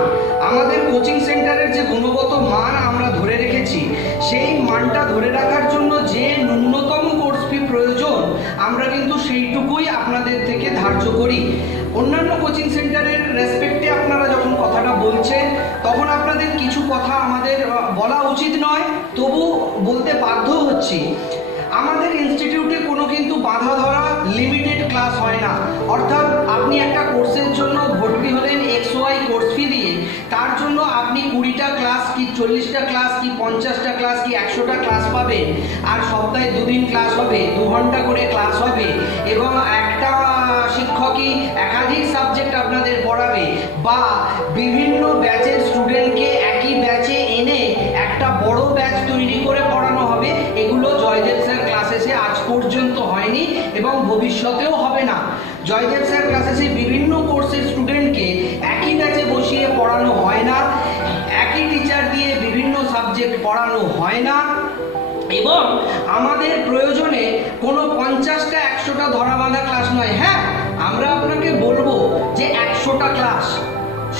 আমাদের কোচিং সেন্টারের যে গুণগত মান আমরা ধরে রেখেছি, সেই মানটা ধরে রাখার জন্য যে ন্যূনতম কোর্স ফি প্রয়োজন আমরা কিন্তু সেইটুকুই আপনাদের থেকে ধার্য করি। অন্যান্য কোচিং সেন্টারের রেসপেক্টে আপনারা যখন কথাটা বলছেন তখন আপনাদের কিছু কথা আমাদের বলা উচিত নয়, তবু বলতে বাধ্য হচ্ছি। আমাদের ইনস্টিটিউটে কোনো কিন্তু বাঁধা ধরা লিমিটেড ক্লাস হয় না, অর্থাৎ আপনি একটা কোর্সের জন্য ভর্তি হলেন XY কোর্স ফি দিয়ে, তার জন্য আপনি 20টা ক্লাস কি 40টা ক্লাস কি 50টা ক্লাস কি 100টা ক্লাস পাবেন, আর সপ্তাহে 2 দিন ক্লাস হবে, 2 ঘন্টা করে ক্লাস হবে এবং একটা শিক্ষকই একাধিক সাবজেক্ট আপনাদের বা বিভিন্ন ব্যাচের স্টুডেন্টকে একই ব্যাচে এনে একটা বড় ব্যাচ তৈরি করে পড়ানো হবে, এগুলো জয়দেব স্যার ক্লাসেসে আজ পর্যন্ত হয়নি এবং ভবিষ্যতেও হবে না। জয়দেব স্যার ক্লাসেসে বিভিন্ন কোর্সের স্টুডেন্টকে একই ব্যাচে বসিয়ে পড়ানো হয় না, একই টিচার দিয়ে বিভিন্ন সাবজেক্ট পড়ানো হয় না এবং আমাদের প্রয়োজনে কোনো 50টা 100টা ধরা বাঁধা ক্লাস নয়। হ্যাঁ, আমরা আপনাকে বলবো যে 100টা ক্লাস,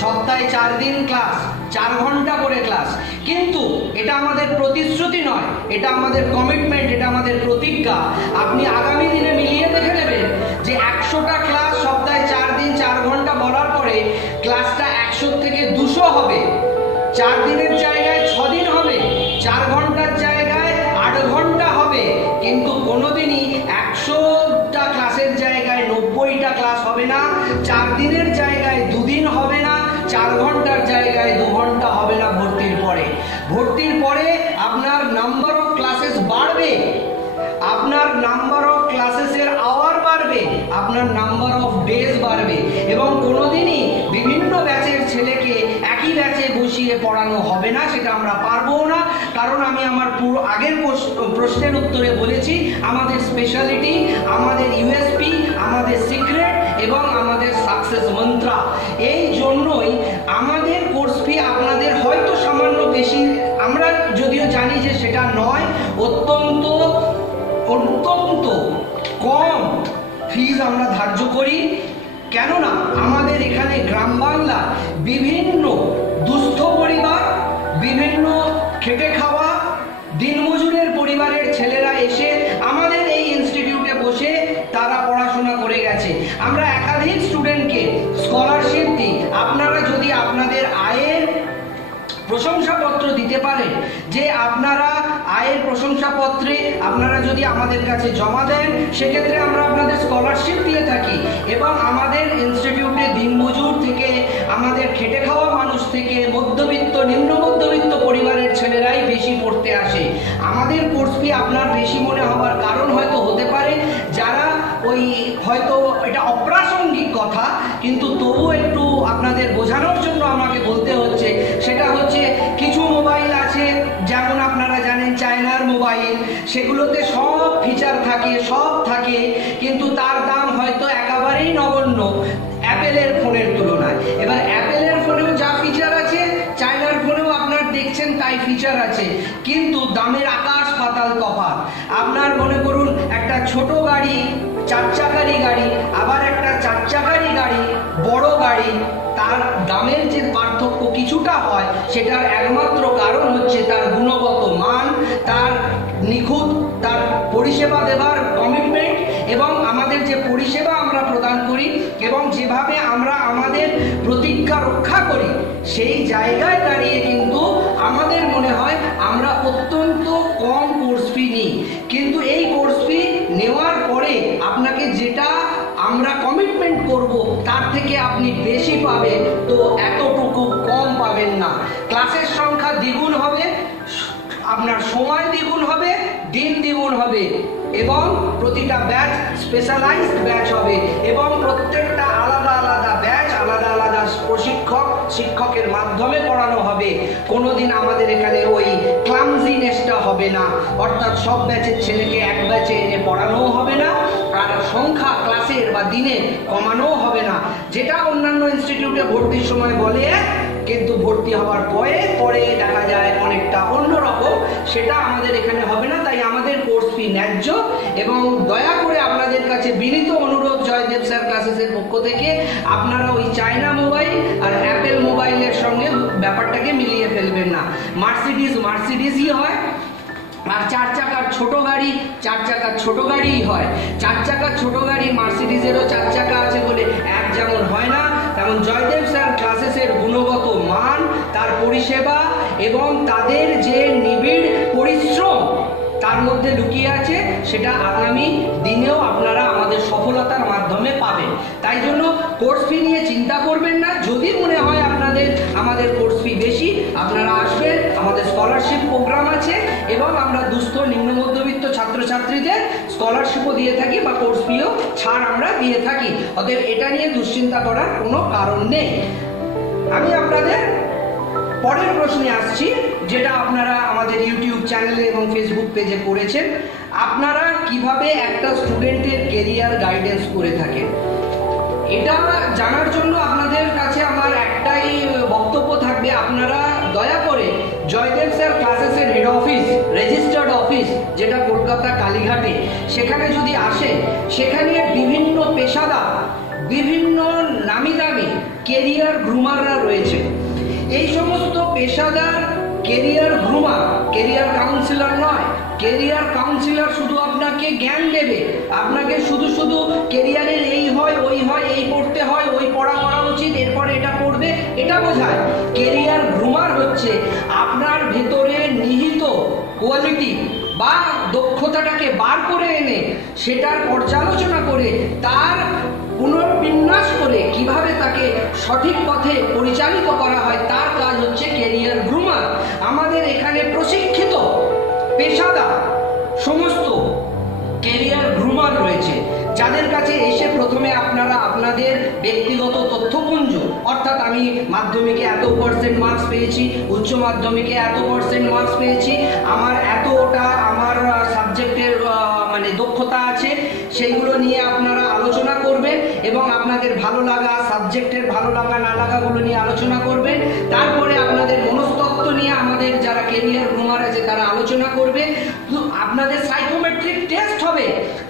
সপ্তাহে 4 দিন ক্লাস, 4 ঘন্টা করে ক্লাস, কিন্তু এটা আমাদের প্রতিশ্রুতি নয়, এটা আমাদের কমিটমেন্ট, এটা আমাদের প্রতিজ্ঞা। আপনি আগামী দিনে মিলিয়ে দেখে নেবেন যে 100টা ক্লাস সপ্তাহে 4 দিন 4 ঘন্টা বলার পরে ক্লাসটা 100 থেকে 200 হবে, 4 দিনের জায়গায় 6 দিন হবে, 4 ঘন্টার জায়গায় 8 ঘন্টা হবে, কিন্তু কোনোদিনই 100টা ক্লাসের জায়গায় 90টা ক্লাস হবে না, 4 দিনের জায়গায় 2 দিন হবে না, 4 ঘন্টার জায়গায় 2 ঘন্টা হবে না। ভর্তির পরে আপনার নাম্বার অফ ক্লাসেস বাড়বে, আপনার নাম্বার অফ ক্লাসেসের আওয়ার বাড়বে, আপনার নাম্বার অফ ডেজ বাড়বে এবং কোনোদিনই বিভিন্ন ব্যাচের ছেলেকে একই ব্যাচে বসিয়ে পড়ানো হবে না, সেটা আমরা পারবো না। কারণ আমি আমার পুরো আগের প্রশ্নের উত্তরে বলেছি, আমাদের স্পেশালিটি, আমাদের ইউএসপি, আমাদের সিক্রেট এবং আমাদের সাকসেস মন্ত্র। এই জন্যই আমাদের কোর্স ফি আপনাদের হয়তো সামান্য বেশি, আমরা যদিও জানি যে সেটা নয়, অত্যন্ত কম ফিজ আমরা ধার্য করি। কেননা আমাদের এখানে গ্রাম বাংলা বিভিন্ন দুস্থ পরিবার, বিভিন্ন খেটে খাওয়া দিনমজুরের পরিবারের ছেলেরা এসে আমাদের এই ইনস্টিটিউটে বসে তারা পড়াশোনা করে গেছে। আমরা একাধিক স্টুডেন্টকে স্কলারশিপ দিই। আপনারা যদি আপনাদের আয়ের প্রশংসাপত্র দিতে পারেন, যে আপনারা আয়ের প্রশংসাপত্রে আপনারা যদি আমাদের কাছে জমা দেন, সেক্ষেত্রে আমরা আপনাদের স্কলারশিপ দিয়ে থাকি এবং আমাদের ইনস্টিটিউটে দিনমজুর থেকে, আমাদের খেটে খাওয়া মানুষ থেকে, মধ্যবিত্ত নিম্ন মধ্যবিত্ত পরিবারের ছেলেরাই বেশি পড়তে আসে। আমাদের কোর্স ফি আপনার বেশি মনে হওয়ার কারণ হয়তো হতে পারে যারা হয়তো এটা অপ্রাসঙ্গিক কথা, কিন্তু তবু একটু আপনাদের বোঝানোর জন্য আমাকে বলতে হচ্ছে। সেটা হচ্ছে কিছু মোবাইল আছে, যেমন আপনারা জানেন চায়নার মোবাইল, সেগুলোতে সব ফিচার থাকে, সব থাকে, কিন্তু তার দাম হয়তো একেবারেই নগণ্য অ্যাপেলের ফোনের তুলনায়। এবার অ্যাপেলের ফোনেও যা ফিচার আছে, চায়নার ফোনেও আপনার দেখছেন তাই ফিচার আছে, কিন্তু দামের আকাশ পাতাল তফাৎ। আপনার মনে করুন একটা ছোট গাড়ি, 4 চাকারই গাড়ি, আবার একটা 4 চাকারই গাড়ি, বড় গাড়ি, তার দামের যে পার্থক্য কিছুটা হয়, সেটার একমাত্র কারণ হচ্ছে তার গুণগত মান, তার নিখুঁত, তার পরিষেবা দেবার কমিটমেন্ট এবং আমাদের যে পরিষেবা আমরা প্রদান করি এবং যেভাবে আমরা আমাদের প্রতিজ্ঞা রক্ষা করি, সেই জায়গায় দাঁড়িয়ে কিন্তু আমাদের মনে হয় আমরা অত্যন্ত কম কোর্স ফি নিই। কিন্তু এই কোর্স ফি নেওয়ার পরে আপনাকে যেটা আমরা কমিটমেন্ট করব তার থেকে আপনি বেশি পাবেন, তো এতটুকু কম পাবেন না। ক্লাসের সংখ্যা দ্বিগুণ হবে, আপনার সময় দ্বিগুণ হবে, দিন দ্বিগুণ হবে এবং প্রতিটা ব্যাচ স্পেশালাইজড ব্যাচ হবে এবং প্রত্যেকটা আলাদা আলাদা ব্যাচ, আলাদা আলাদা শিক্ষকের মাধ্যমে পড়ানো হবে। কোনোদিন আমাদের এখানে ওই ক্লামজিনেসটা হবে না, অর্থাৎ সব ব্যাচের ছেলেকে এক ব্যাচে এনে পড়ানোও হবে না, আর সংখ্যা ক্লাসের বা দিনে কমানোও হবে না। যেটা অন্যান্য ইনস্টিটিউটে ভর্তির সময় বলে কিন্তু ভর্তি হওয়ার পরে দেখা যায় অনেকটা অন্যরকম, সেটা আমাদের এখানে হবে না। তাই আমাদের কোর্স ফি ন্যায্য এবং দয়া করে আপনাদের কাছে বিনীত অনুরোধ জয়দেব স্যার ক্লাসেসের পক্ষ থেকে, আপনারা ওই চায়না মোবাইল আর অ্যাপেল মোবাইলের সঙ্গে ব্যাপারটাকে মিলিয়ে ফেলবেন না। মার্সিডিজই হয়, আর 4 চাকার ছোট গাড়ি 4 চাকার ছোট গাড়িই হয়। 4 চাকার ছোট গাড়ি মার্সিডিজেরও 4 চাকা আছে বলে এক যেমন হয় না, তেমন জয়দেব স্যার ক্লাসেসের গুণগত মান, তার পরিষেবা এবং তাদের যে নিবিড় পরিশ্রম তার মধ্যে লুকিয়ে আছে, সেটা আগামী দিনেও আপনারা আমাদের সফলতার মাধ্যমে পাবেন। তাই জন্য কোর্স ফি নিয়ে চিন্তা করবেন না। যদি মনে হয় আপনাদের আমাদের কোর্স ফি বেশি, আপনারা আসবেন, আমাদের স্কলারশিপ প্রোগ্রাম আছে এবং আমরা দুস্থ নিম্ন মধ্যবিত্ত ছাত্রছাত্রীদের স্কলারশিপও দিয়ে থাকি বা কোর্স ফিও ছাড় আমরা দিয়ে থাকি। অতএব এটা নিয়ে দুশ্চিন্তা করার কোনো কারণ নেই। আমি আপনাদের পরের প্রশ্নে আসছি, যেটা আপনারা আমাদের ইউটিউব চ্যানেলে এবং ফেসবুক পেজে করেছেন। আপনারা কিভাবে একটা স্টুডেন্টের কেরিয়ার গাইডেন্স করে থাকেন, এটা জানার জন্য আপনাদের কাছে আমার একটাই বক্তব্য থাকবে। আপনারা দয়া করে জয়দেব স্যার ক্লাসেসের হেড অফিস, রেজিস্টার্ড অফিস যেটা কলকাতা কালীঘাটে, সেখানে যদি আসেন, সেখানে বিভিন্ন পেশাদার, বিভিন্ন নামি দামি কেরিয়ার গ্রুমাররা রয়েছে। এই সমস্ত পেশাদার কেরিয়ার গ্রুমার, কেরিয়ার কাউন্সিলর নয়। কেরিয়ার কাউন্সিলর শুধু আপনাকে জ্ঞান দেবে, আপনাকে শুধু শুধু কেরিয়ারের এই হয়, ওই হয়, এই পড়তে হয়, ওই পড়া করা উচিত, এরপরে এটা পড়বে, এটা বোঝায়। কেরিয়ার গ্রুমার হচ্ছে আপনার ভেতরে নিহিত কোয়ালিটি বা দক্ষতাটাকে বার করে এনে সেটার পর্যালোচনা করে তার পুনর্বিন্যাস করে কিভাবে তাকে সঠিক পথে পরিচালিত করা হয়, তার কাজ হচ্ছে কেরিয়ার গ্রুমার। আমাদের এখানে প্রশিক্ষিত পেশাদার সমস্ত কেরিয়ার গ্রুমার রয়েছে, যাদের কাছে এসে প্রথমে আপনারা আপনাদের ব্যক্তিগত তথ্যপুঞ্জ, অর্থাৎ আমি মাধ্যমিকে এত % মার্কস পেয়েছি, উচ্চ মাধ্যমিকে এত % মার্কস পেয়েছি, আমার এতটা আমার সাবজেক্টের মানে দক্ষতা আছে, সেইগুলো নিয়ে আপনারা আলোচনা করবেন এবং আপনাদের ভালো লাগা, সাবজেক্টের ভালো লাগা না লাগাগুলো নিয়ে আলোচনা করবেন। তারপরে আপনাদের মনস্তত্ত্ব নিয়ে আমাদের যারা কেরিয়ার গ্রুমার আছে তারা আলোচনা করবে। আপনাদের সাইকোমেট্রিক টেস্ট হবে।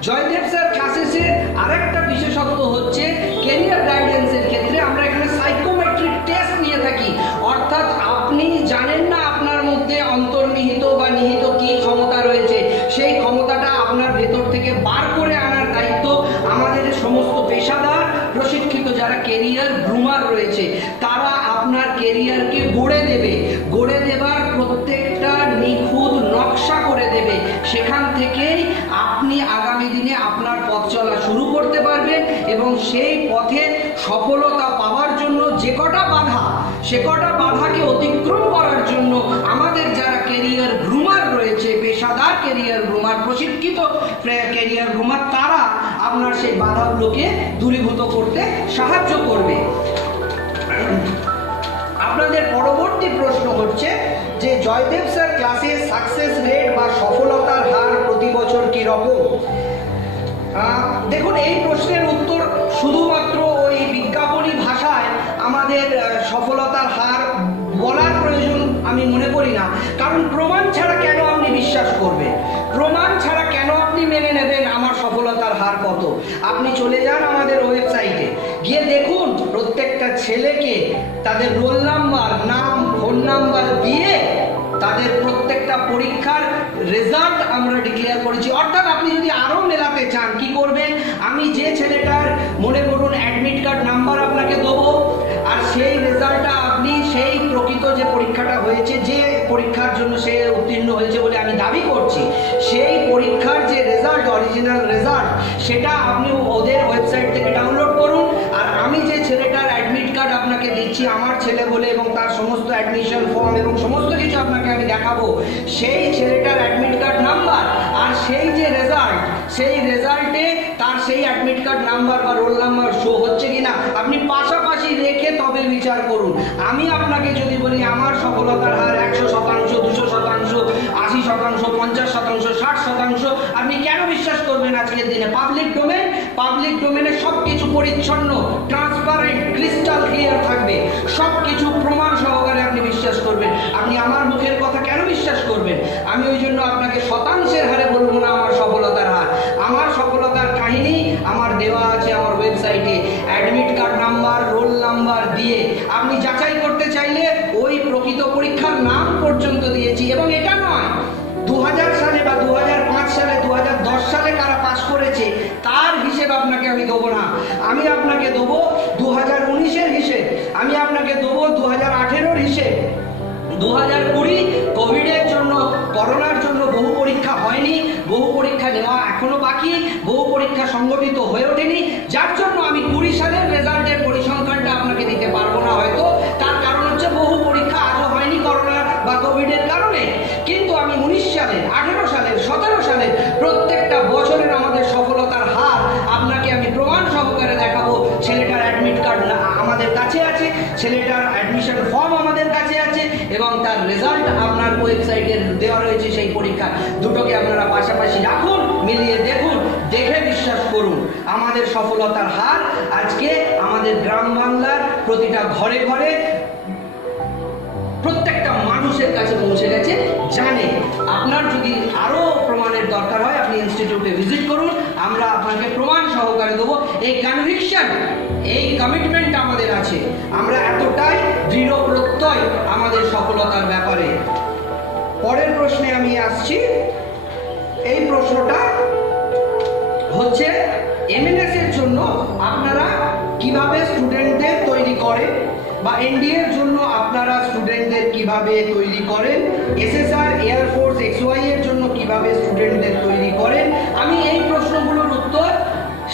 জয়দেব স্যার ক্লাসেসের আরেকটা বিশেষত্ব হচ্ছে কেরিয়ার গাইডেন্সের ক্ষেত্রে আমরা এখানে সাইকোমেট্রিক টেস্ট নিয়ে থাকি। অর্থাৎ আপনি জানেন না আপনার মধ্যে অন্তর্নিহিত বা নিহিত কি ক্ষমতা রয়েছে, সেই ক্ষমতাটা আপনার ভেতর থেকে বার করে আনার দায়িত্ব আমাদের সমস্ত পেশাদার প্রশিক্ষিত যারা কেরিয়ার গ্রুমার রয়েছে, তারা আপনার কেরিয়ারকে গড়ে দেবে। গড়ে দেবার প্রত্যেকটা নিখুঁত নকশা করে দেবে। সেখান থেকেই আপনি আগামী দিনে আপনার পথ চলা শুরু করতে পারবেন এবং সেই পথে সফলতা পাওয়ার জন্য যে কটা বাধা, সে কটা বাধাকে অতিক্রম করার জন্য আমাদের যারা কেরিয়ার গ্রুমার রয়েছে, পেশাদার কেরিয়ার গ্রুমার, প্রশিক্ষিত কেরিয়ার গ্রুমার, তারা আপনার সেই বাধাগুলোকে দূরীভূত করতে সাহায্য করবে। আপনাদের পরবর্তী প্রশ্ন হচ্ছে যে জয়দেব স্যার ক্লাসে সাকসেস রেট বা সফলতার হার প্রতি বছর কি রকম? দেখুন, এই প্রশ্নের উত্তর শুধুমাত্র ওই বিজ্ঞাপনী ভাষায় আমাদের সফলতার হার বলার প্রয়োজন আমি মনে করি না। কারণ প্রমাণ ছাড়া কেন আপনি বিশ্বাস করবেন? প্রমাণ ছাড়া কেন আপনি মেনে নেবেন আমার সফলতার হার কত? আপনি চলে যান আমাদের ওয়েবসাইটে, গিয়ে দেখুন প্রত্যেকটা ছেলেকে তাদের রোল নাম্বার, নাম, ফোন নাম্বার দিয়ে তাদের প্রত্যেকটা পরীক্ষার রেজাল্ট আমরা ডিক্লেয়ার করেছি। অর্থাৎ আপনি যদি আরো মেলাতে চান, কি করবেন? আমি যে ছেলেটার মনে করুন অ্যাডমিট কার্ড নাম্বার আপনাকে দেবো, আর সেই রেজাল্টটা আপনি সেই প্রকৃত যে পরীক্ষাটা হয়েছে, যে পরীক্ষার জন্য সে উত্তীর্ণ হয়েছে বলে আমি দাবি করছি, সেই পরীক্ষার যে রেজাল্ট, অরিজিনাল রেজাল্ট, সেটা আপনি ওদের ওয়েবসাইট থেকে ডাউনলোড করুন। আর আমি যে ছেলেটার অ্যাডমিট কার্ড আপনাকে দিচ্ছি আমার ছেলে বলে এবং তার সমস্ত অ্যাডমিশন ফর্ম এবং সমস্ত কিছু আপনাকে আমি দেখাবো, সেই ছেলেটার অ্যাডমিট কার্ড নাম্বার আর সেই যে রেজাল্ট, সেই রেজাল্টে তার সেই অ্যাডমিট কার্ড নাম্বার বা রোল নাম্বার শো হচ্ছে কিনা আপনি পাশাপাশি রেখে তবে বিচার করুন। আমি আপনাকে যদি বলি আমার সফলতার হার 100%, 200%, 80%, 50%, 60%, আপনি কেন বিশ্বাস করবেন আজকের দিনে? পাবলিক ডোমেন, পাবলিক ডোমেনে সবকিছু পরিচ্ছন্ন, ট্রান্সপারেন্ট, ক্রিস্টাল ক্লিয়ার থাকবে, সবকিছু প্রমাণ সহকারে আপনি বিশ্বাস করবেন। আপনি আমার মুখের কথা কেন বিশ্বাস করবেন? আমি ওই জন্য আপনাকে শতাংশের হারে বলবো না আমার সফলতার হার। আমার সফলতার কাহিনী আমার দেওয়া আছে আমার ওয়েবসাইটে, admit card number, roll number দিয়ে আপনি যাচাই করতে চাইলে ওই প্রকৃত পরীক্ষার নাম পর্যন্ত দিয়েছি। এবং এটা নয় 2000 সালে বা 2005 সালে, 2010 সালে কারা পাস করেছে তার হিসেব আপনাকে আমি দেবো না। আমি আপনাকে দেবো 2019-এর হিসেব, আমি আপনাকে দেবো 2018-র হিসেব। 2020 কোভিডের জন্য, করোনার জন্য বহু পরীক্ষা হয়নি, বহু পরীক্ষা নেওয়া এখনো বাকি, বহু পরীক্ষা সংগঠিত হয়ে ওঠেনি, যার জন্য আমি 20 সালের রেজাল্টের পরিসংখ্যানটা আপনাকে দিতে পারবো না হয়তো। তার কারণ হচ্ছে বহু পরীক্ষা আজও হয়নি করোনা বা কোভিডের কারণে। কিন্তু আমি 19 সালের, 18 সালের, 17 সালের প্রত্যেকটা বছরের আমাদের সফলতার হার আপনাকে আমি প্রমাণ সহকারে দেখাবো। ছেলেটার অ্যাডমিট কার্ড আমাদের কাছে আছে, ছেলেটার অ্যাডমিশন ফর্ম আমাদের কাছে আছে এবং তার রেজাল্ট আপনার ওয়েবসাইটে দেওয়া রয়েছে। সেই পরীক্ষা দুটোকে আপনারা পাশাপাশি রাখুন, মিলিয়ে দেখুন, দেখে বিশ্বাস করুন আমাদের সফলতার হার আজকে আমাদের গ্রাম বাংলার প্রতিটা ঘরে ঘরে প্রত্যেকটা মানুষের কাছে পৌঁছে গেছে, জানে। আপনার যদি আরো প্রমাণের দরকার হয় আপনি ইনস্টিটিউটে ভিজিট করুন, আমরা আপনাকে প্রমাণ সহকারে দেবো। এই কনভিকশন, এই কমিটমেন্ট আমাদের আছে, আমরা এতটাই দৃঢ় প্রত্যয় আমাদের সফলতার ব্যাপারে। পরের প্রশ্নে আমি আসছি। এই প্রশ্নটা হচ্ছে এমএনএস এর জন্য আপনারা কিভাবে স্টুডেন্টদের তৈরি করেন, বা এনডিএ এর জন্য আপনারা স্টুডেন্টদের কিভাবে তৈরি করেন, এসএসআর, এয়ারফোর্স, এক্সওয়াই এর জন্য কিভাবে স্টুডেন্টদের তৈরি করেন। আমি এই প্রশ্নগুলোর উত্তর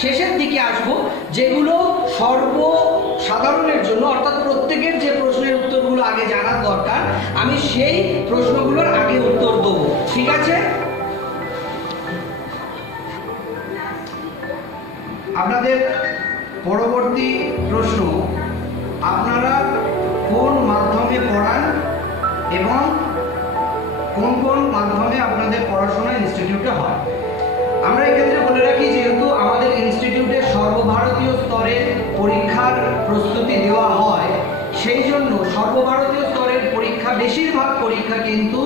শেষের দিকে আসব, যেগুলো সর্বসাধারণের জন্য, অর্থাৎ প্রত্যেকের যে প্রশ্নের উত্তরগুলো আগে জানার দরকার, আমি সেই প্রশ্নগুলোর আগে উত্তর দেবো। ঠিক আছে? আপনাদের পরবর্তী প্রশ্ন, আপনারা কোন মাধ্যমে পড়ান এবং কোন কোন মাধ্যমে আপনাদের পড়াশোনা ইনস্টিটিউটে হয়। আমরা এক্ষেত্রে বলে রাখি, যেহেতু আমাদের ইনস্টিটিউটে সর্বভারতীয় স্তরের পরীক্ষার প্রস্তুতি দেওয়া হয়, সেই জন্য সর্বভারতীয় স্তরের পরীক্ষা, বেশিরভাগ পরীক্ষা কিন্তু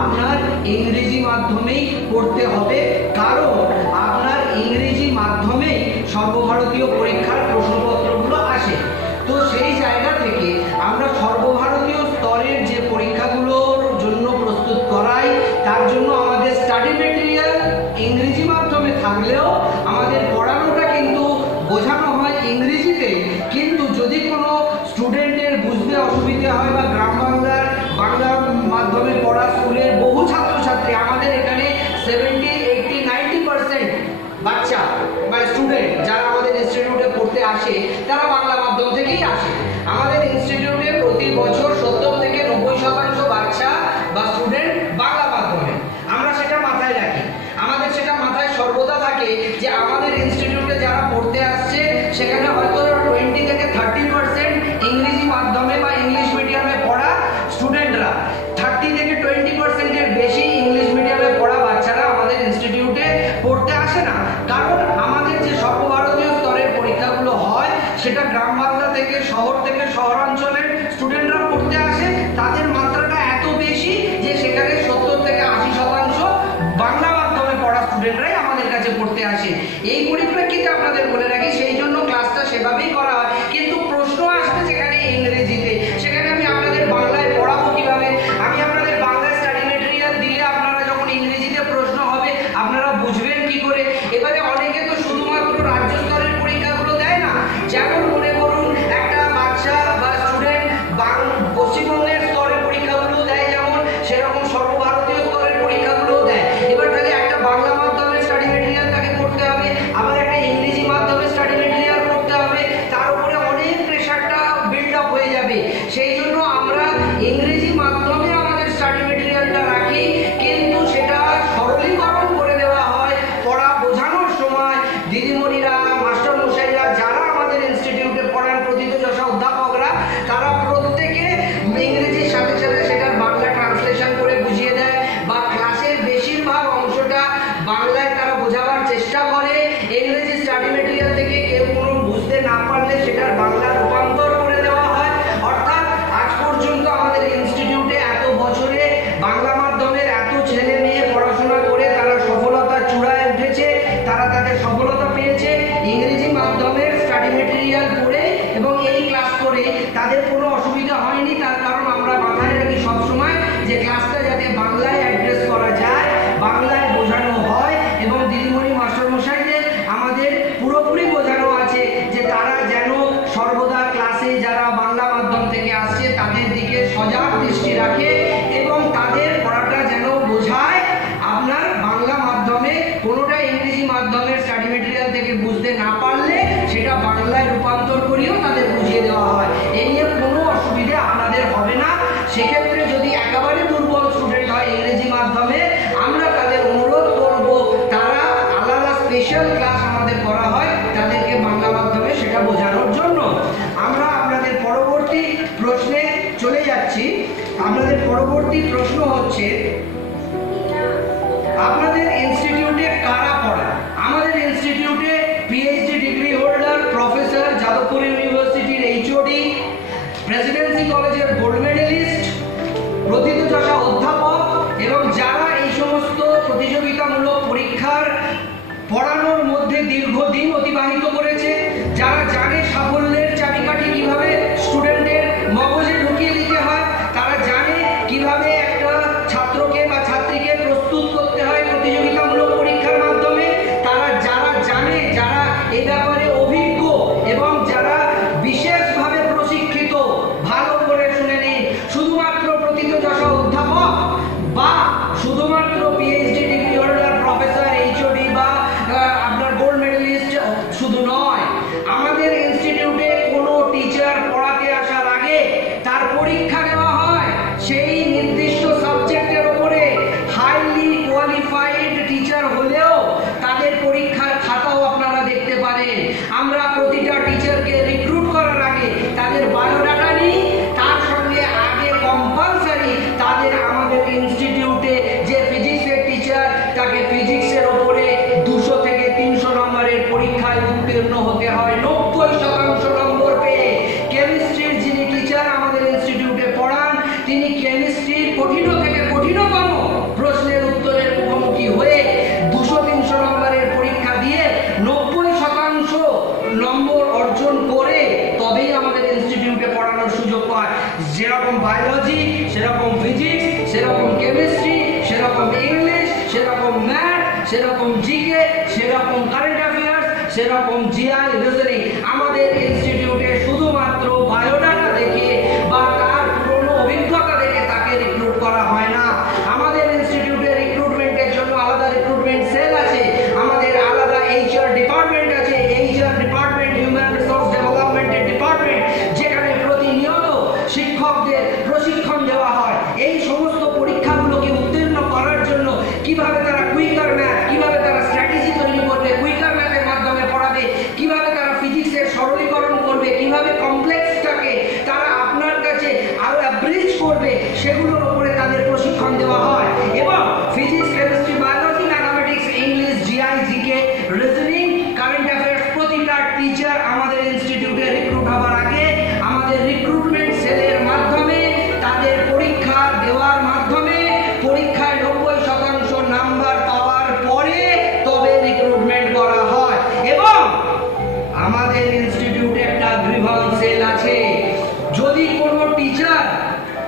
আপনার ইংরেজি মাধ্যমেই করতে হবে, কারণ আপনার ইংরেজি মাধ্যমেই সর্বভারতীয় পরীক্ষার প্রশ্নপত্রগুলো আসে। তো সেই জায়গা থেকে আমরা সর্বভারতীয় স্তরের যে পরীক্ষাগুলোর জন্য প্রস্তুত করাই, তার জন্য আমাদের স্টাডি মেটেরিয়াল ইংরেজি মাধ্যমে থাকলেও আমাদের পড়ানোটা কিন্তু বোঝানো হয় ইংরেজিতে। কিন্তু যদি কোনো স্টুডেন্টের বুঝতে অসুবিধা হয়, বা গ্রাম বাংলার বাংলা মাধ্যমে পড়া স্কুলের বহু ছাত্রছাত্রী, আমাদের এখানে 70, 80, 90% বাচ্চা মানে স্টুডেন্ট যারা আমাদের ইনস্টিটিউটে পড়তে আসে, তারা বাংলা মাধ্যম থেকেই আসে। আমাদের ইনস্টিটিউটে প্রতি বছর 70 থেকে 90% বাচ্চা বা স্টুডেন্ট বাংলা মাধ্যমে। আমরা সেটা মাথায় রাখি, আমাদের সেটা মাথায় সর্বদা থাকে যে আমাদের ইনস্টিটিউটে যারা পড়তে আসছে সেখানে হয়তো 20 থেকে 30% ইংরেজি মাধ্যমে বা ইংলিশ মিডিয়ামে পড়া স্টুডেন্টরা, 30 থেকে 20% এর বেশি ইংলিশ মিডিয়ামে পড়া বাচ্চারা আমাদের ইনস্টিটিউটে পড়তে আসে না। কারণ আমাদের যে সর্বভারতীয় স্তরের পরীক্ষাগুলো হয়, সেটা গ্রাম বাংলা থেকে, শহর থেকে শহরাঞ্চলের স্টুডেন্টরা পড়তে আসে, তাদের মাত্রাটা এত বেশি যে সেখানে 70 থেকে 80% বাংলা মাধ্যমে পড়া স্টুডেন্টরাই আমাদের কাছে পড়তে আসে। এই পরিপ্রেক্ষিতে আপনাদের বলে রাখি, সেই জন্য ক্লাসটা সেভাবেই করা হয়। কিন্তু প্রশ্ন আসবে সেখানে ইংরেজিতে, সেখানে আমি আপনাদের বাংলায় পড়াবো কিভাবে? আমি আপনাদের বাংলায় স্টাডি মেটেরিয়াল দিলে আপনারা যখন ইংরেজিতে প্রশ্ন হবে আপনারা বুঝবেন কি করে? এবারে অনেকে তো শুধুমাত্র রাজ্য স্তরের পরীক্ষাগুলো দেয় না, যেমন মনে করুন একটা বাচ্চা বা স্টুডেন্ট পশ্চিমবঙ্গের স্তরের পরীক্ষাগুলো দেয়, যেমন সেরকম সর্বভারতীয় স্তরের পরীক্ষাগুলো দেয়। এবার তাহলে একটা বাংলা মাধ্যমের স্টাডি মেটেরিয়াল তাকে পড়তে হবে, আবার একটা ইংরেজি মাধ্যমে স্টাডি মেটেরিয়াল পড়তে হবে, তার উপরে অনেক প্রেশারটা বিল্ড আপ হয়ে যাবে। সেই জন্য আমরা ইংরেজি মাধ্যমে আমাদের স্টাডি মেটেরিয়ালটা রাখি, কিন্তু সেটা সরলীকরণ করে দেওয়া হয় পড়া বোঝানোর সময়। দিদিমণিরা, মাস্টার মশাইরা যারা আমাদের ইনস্টিটিউটে পড়ান, প্রথিতযশা অধ্যাপকরা, তারা প্রত্যেকে ইংরেজির সাথে সাথে সেটার বাংলা ট্রান্সলেশন করে বুঝিয়ে দেয়, বা ক্লাসের বেশিরভাগ অংশটা বাংলায় তারা বোঝাবার চেষ্টা করে। ইংরেজি স্টাডি মেটেরিয়াল থেকে কেউ কোনো বুঝতে না পারলে সেটার বাংলা রূপান্তর করে দেওয়া হয়। অর্থাৎ আজ পর্যন্ত আমাদের ইনস্টিটিউটে এত বছরে বাংলা মাধ্যমের এত ছেলে মেয়ে পড়াশোনা করে তারা সফলতার চূড়ায় উঠেছে, তারা তাদের সফলতা পেয়েছে ইংরেজি মাধ্যমের স্টাডি মেটেরিয়াল পড়ে এবং এই ক্লাস করে তাদের কোনো অসুবিধা হয়নি। তার কারণ আমরা মাথায় রাখি সবসময় যে ক্লাসটা যাতে বাংলায় অ্যাড্রেস করা যায়, বাংলায় বোঝানো হয়, এবং দিদিমণি মাস্টারমশাইদের আমাদের পুরোপুরি বোঝানো আছে যে তারা যেন সর্বদা ক্লাসে যারা বাংলা মাধ্যম থেকে আসছে তাদের দিকে সজাগ দৃষ্টি রাখে এবং তাদের পড়াটা যেন বোঝায়। আপনার বাংলা মাধ্যমে কোনোটা ইংরেজি মাধ্যমের স্টাডি মেটেরিয়াল থেকে বুঝতে না পারলে সেটা বাংলায় রূপান্তর করিয়েও তাদের বুঝিয়ে দেওয়া হয়। এই নিয়ে কোনো অসুবিধে আপনাদের হবে না। সেক্ষেত্রে যদি একেবারে দুর্বল স্টুডেন্ট হয় ইংরেজি মাধ্যমে, আমরা তাদের অনুরোধ করব তারা আলাদা স্পেশাল ক্লাস আমাদের করা হয় তাদেরকে বাংলা মাধ্যমে সেটা বোঝানোর জন্য। আমরা আপনাদের পরবর্তী প্রশ্ন হচ্ছে, আপনাদের ইনস্টিটিউটে কারা পড়ায়? আমাদের ইনস্টিটিউটে PhD degree holder professor, Jadavpur ইউনিভার্সিটির এইচওডি, প্রেসিডেন্সি কলেজের গোল্ড মেডেলিস্ট, প্রথিতযশা অধ্যাপক এবং যারা এই সমস্ত প্রতিযোগিতামূলক পরীক্ষার পড়ানোর মধ্যে দীর্ঘদিন অতিবাহিত করেছে, যারা জানে সাফল্যের চাবিকাঠি কিভাবে স্টুডেন্টের মগজে ঢুকিয়ে দিতে হয়, তারা জানে কিভাবে একটা ছাত্রকে বা ছাত্রীকে প্রস্তুত করতে হয় প্রতিযোগিতামূলক পরীক্ষার মাধ্যমে, তারা যারা জানে, যারা এই ব্যাপারে অভিজ্ঞ এবং যারা বিশেষভাবে প্রশিক্ষিত, ভালো করে শুনে নিন, শুধুমাত্র প্রথিতযশা অধ্যাপক বা শুধুমাত্র PhD degree holder professor, HOD বা আপনার গোল্ড মেডেলিস্ট শুধু নয়, আমাদের ইনস্টিটিউটে কোনো টিচার পড়াতে আসার আগে তার পরীক্ষা নেওয়া হয় সেই নির্দিষ্ট সাবজেক্টের উপরে। হাইলি কোয়ালিফাইড টিচার হলেও তাদের পরীক্ষার খাতাও আপনারা দেখতে পারেন। আমরা প্রতিটা টিচারকে রিক্রুট করার আগে তাদের বায়োডাটা নিই, তার সঙ্গে আগে কম্পালসারি তাদের আমাদের ইনস্টিটিউটে যে ফিজিক্সের টিচার, তাকে ফিজিক্সের উপরে 200 থেকে 300 নম্বরের পরীক্ষায় উত্তীর্ণ হতে হয় 90% নম্বর পেয়ে। কেমিস্ট্রির যিনি টিচার আমাদের ইনস্টিটিউটে পড়ান, তিনি কেমিস্ট্রির কঠিন থেকে কঠিনতম প্রশ্নের উত্তরের মুখোমুখি হয়ে 200-300 নম্বরের পরীক্ষা দিয়ে 90% নম্বর অর্জন করে তবেই আমাদের ইনস্টিটিউটে পড়ানোর সুযোগ পায়। যেরকম বায়োলজি, সেরকম ফিজিক্স, সেরকম কেমিস্ট্রি, সেরকম ইংলিশ, সেরকম ম্যাথ, সেরকম জিকে, সেরকম কারেন্ট অ্যাফেয়ার্স, সেরকম জিআই, রিজনিং। আমাদের ইনস্টিটিউটে শুধুমাত্র বায়োডাটা দেখে বা তার পুরনো অভিজ্ঞতা দেখে তাকে রিক্রুট করা হয় না। আমাদের ইনস্টিটিউটে রিক্রুটমেন্টের জন্য আলাদা রিক্রুটমেন্ট সেল আছে, আমাদের আলাদা এইচআর ডিপার্টমেন্ট আছে, এইচআর ডিপার্টমেন্ট হিউম্যান রিসোর্স ডেভেলপমেন্টের ডিপার্টমেন্ট, যেখানে প্রতিনিয়ত শিক্ষকদের প্রশিক্ষণ দেওয়া হয় এই সমস্ত পরীক্ষাগুলোকে উত্তীর্ণ করার জন্য। কিভাবে তারা কুইকার ম্যাথ, কিভাবে তারা স্ট্র্যাটেজি তৈরি করবে, কুইকার ম্যাথের মাধ্যমে পড়াবে, কিভাবে তারা ফিজিক্সের সরলীকরণ করবে, কিভাবে কমপ্লেক্সটাকে তারা আপনার কাছে আরো অ্যাব্রিজ করবে, সেগুলোর উপরে তাদের প্রশিক্ষণ দেওয়া হয়। এবং physics, chemistry, biology, mathematics, English, GI, GK, reasoning, current affairs প্রতিটা টিচার আমাদের ইনস্টিটিউটে রিক্রুট হওয়ার আগে আমাদের রিক্রুটমেন্ট সেলের মাধ্যমে তাদের পরীক্ষা দেওয়ার মাধ্যমে পরীক্ষায় 90% নাম্বার পাওয়ার পরে তবে রিক্রুটমেন্ট করা হয়। এবং আমাদের ইনস্টিটিউটে একটা গ্রিভান্স সেল আছে। যদি কোনো টিচার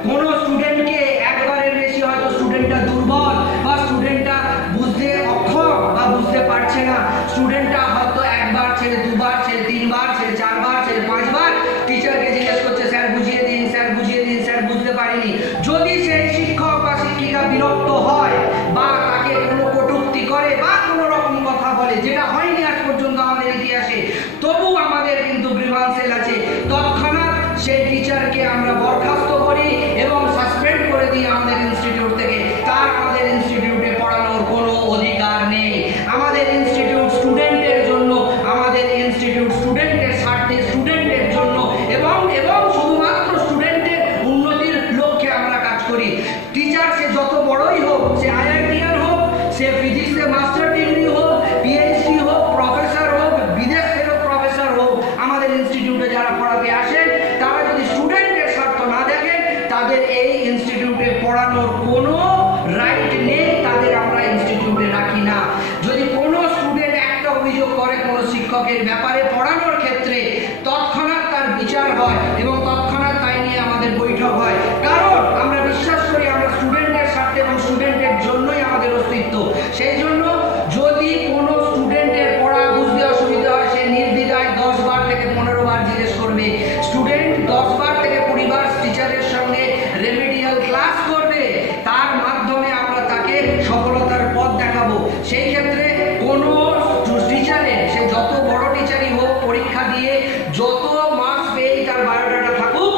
কোনো স্টুডেন্টকে একবারের বেশি, হয়তো স্টুডেন্টটা দুর্বল বা স্টুডেন্টটা বুঝতে অক্ষম বা বুঝতে পারছে না, স্টুডেন্টটা হয়তো একবার ছেড়ে দুবার ছেড়ে তিনবার ছেড়ে চারবার ছেড়ে পাঁচবার টিচারকে জিজ্ঞেস করছে, স্যার বুঝিয়ে দিন, স্যার বুঝিয়ে দিন, স্যার বুঝতে পারিনি। যদি সেই শিক্ষক বা শিক্ষিকা বিরক্ত হয় বা তাকে কোনো কটূক্তি করে বা কোনো রকম কথা বলে, যেটা হয়নি আজ পর্যন্ত আমাদের ইতিহাসে, তবু আমাদের কিন্তু গ্রিভান্স সেল আছে। তৎক্ষণাৎ সেই টিচারকে আমরা বরখাস্ত করি এবং সাসপেন্ড করে দিই আমাদের ইনস্টিটিউট থেকে। তার আমাদের ইনস্টিটিউটে পড়ানোর কোনো অধিকার নেই। আমাদের ইনস্টিটিউট স্টুডেন্টের জন্য, আমাদের ইনস্টিটিউট স্টুডেন্টের স্বার্থে, স্টুডেন্টের জন্য এবং শুধুমাত্র স্টুডেন্টের উন্নতির লক্ষ্যে আমরা কাজ করি। টিচার সে যত বড়ই হোক, সে আইআইটিআর হোক, সে ফিজিক্সে মাস্টার ডিগ্রি হোক, পিএইচডি হোক, প্রফেসর হোক, বিদেশ ফেরত প্রফেসর হোক, আমাদের ইনস্টিটিউটে যারা পড়াতে আসেন তারা যদি স্টুডেন্টের স্বার্থ না দেখেন, তাদের এই ইনস্টিটিউটে পড়ানোর কোনো রাইট নেই, তাদের আমরা ইনস্টিটিউটে রাখি না। যদি কোনো স্টুডেন্ট একটা অভিযোগ করে কোনো শিক্ষকের ব্যাপারে পড়ানোর ক্ষেত্রে, তৎক্ষণাৎ তার বিচার হয় এবং তৎক্ষণাৎ তাই নিয়ে আমাদের বৈঠক হয়। কারণ আমরা বিশ্বাস করি আমরা স্টুডেন্টের স্বার্থে এবং স্টুডেন্টের জন্যই আমাদের অস্তিত্ব। সেই জন্য যদি কোনো স্টুডেন্টের পড়া বুঝতে অসুবিধা হয়, সে নির্দ্বিধায় 10 বার থেকে 15 বার জিজ্ঞেস করবে। স্টুডেন্ট 10 বার থেকে 20 বার টিচারের সঙ্গে রেমেডিয়াল ক্লাস করবে, তার মাধ্যমে আমরা তাকে সফলতার পথ দেখাবো। সেই ক্ষেত্রে কোনো টিচারের, সে যত বড় টিচারই হোক, পরীক্ষা দিয়ে যত মার্কস পেয়ে তার বায়োডাটা থাকুক,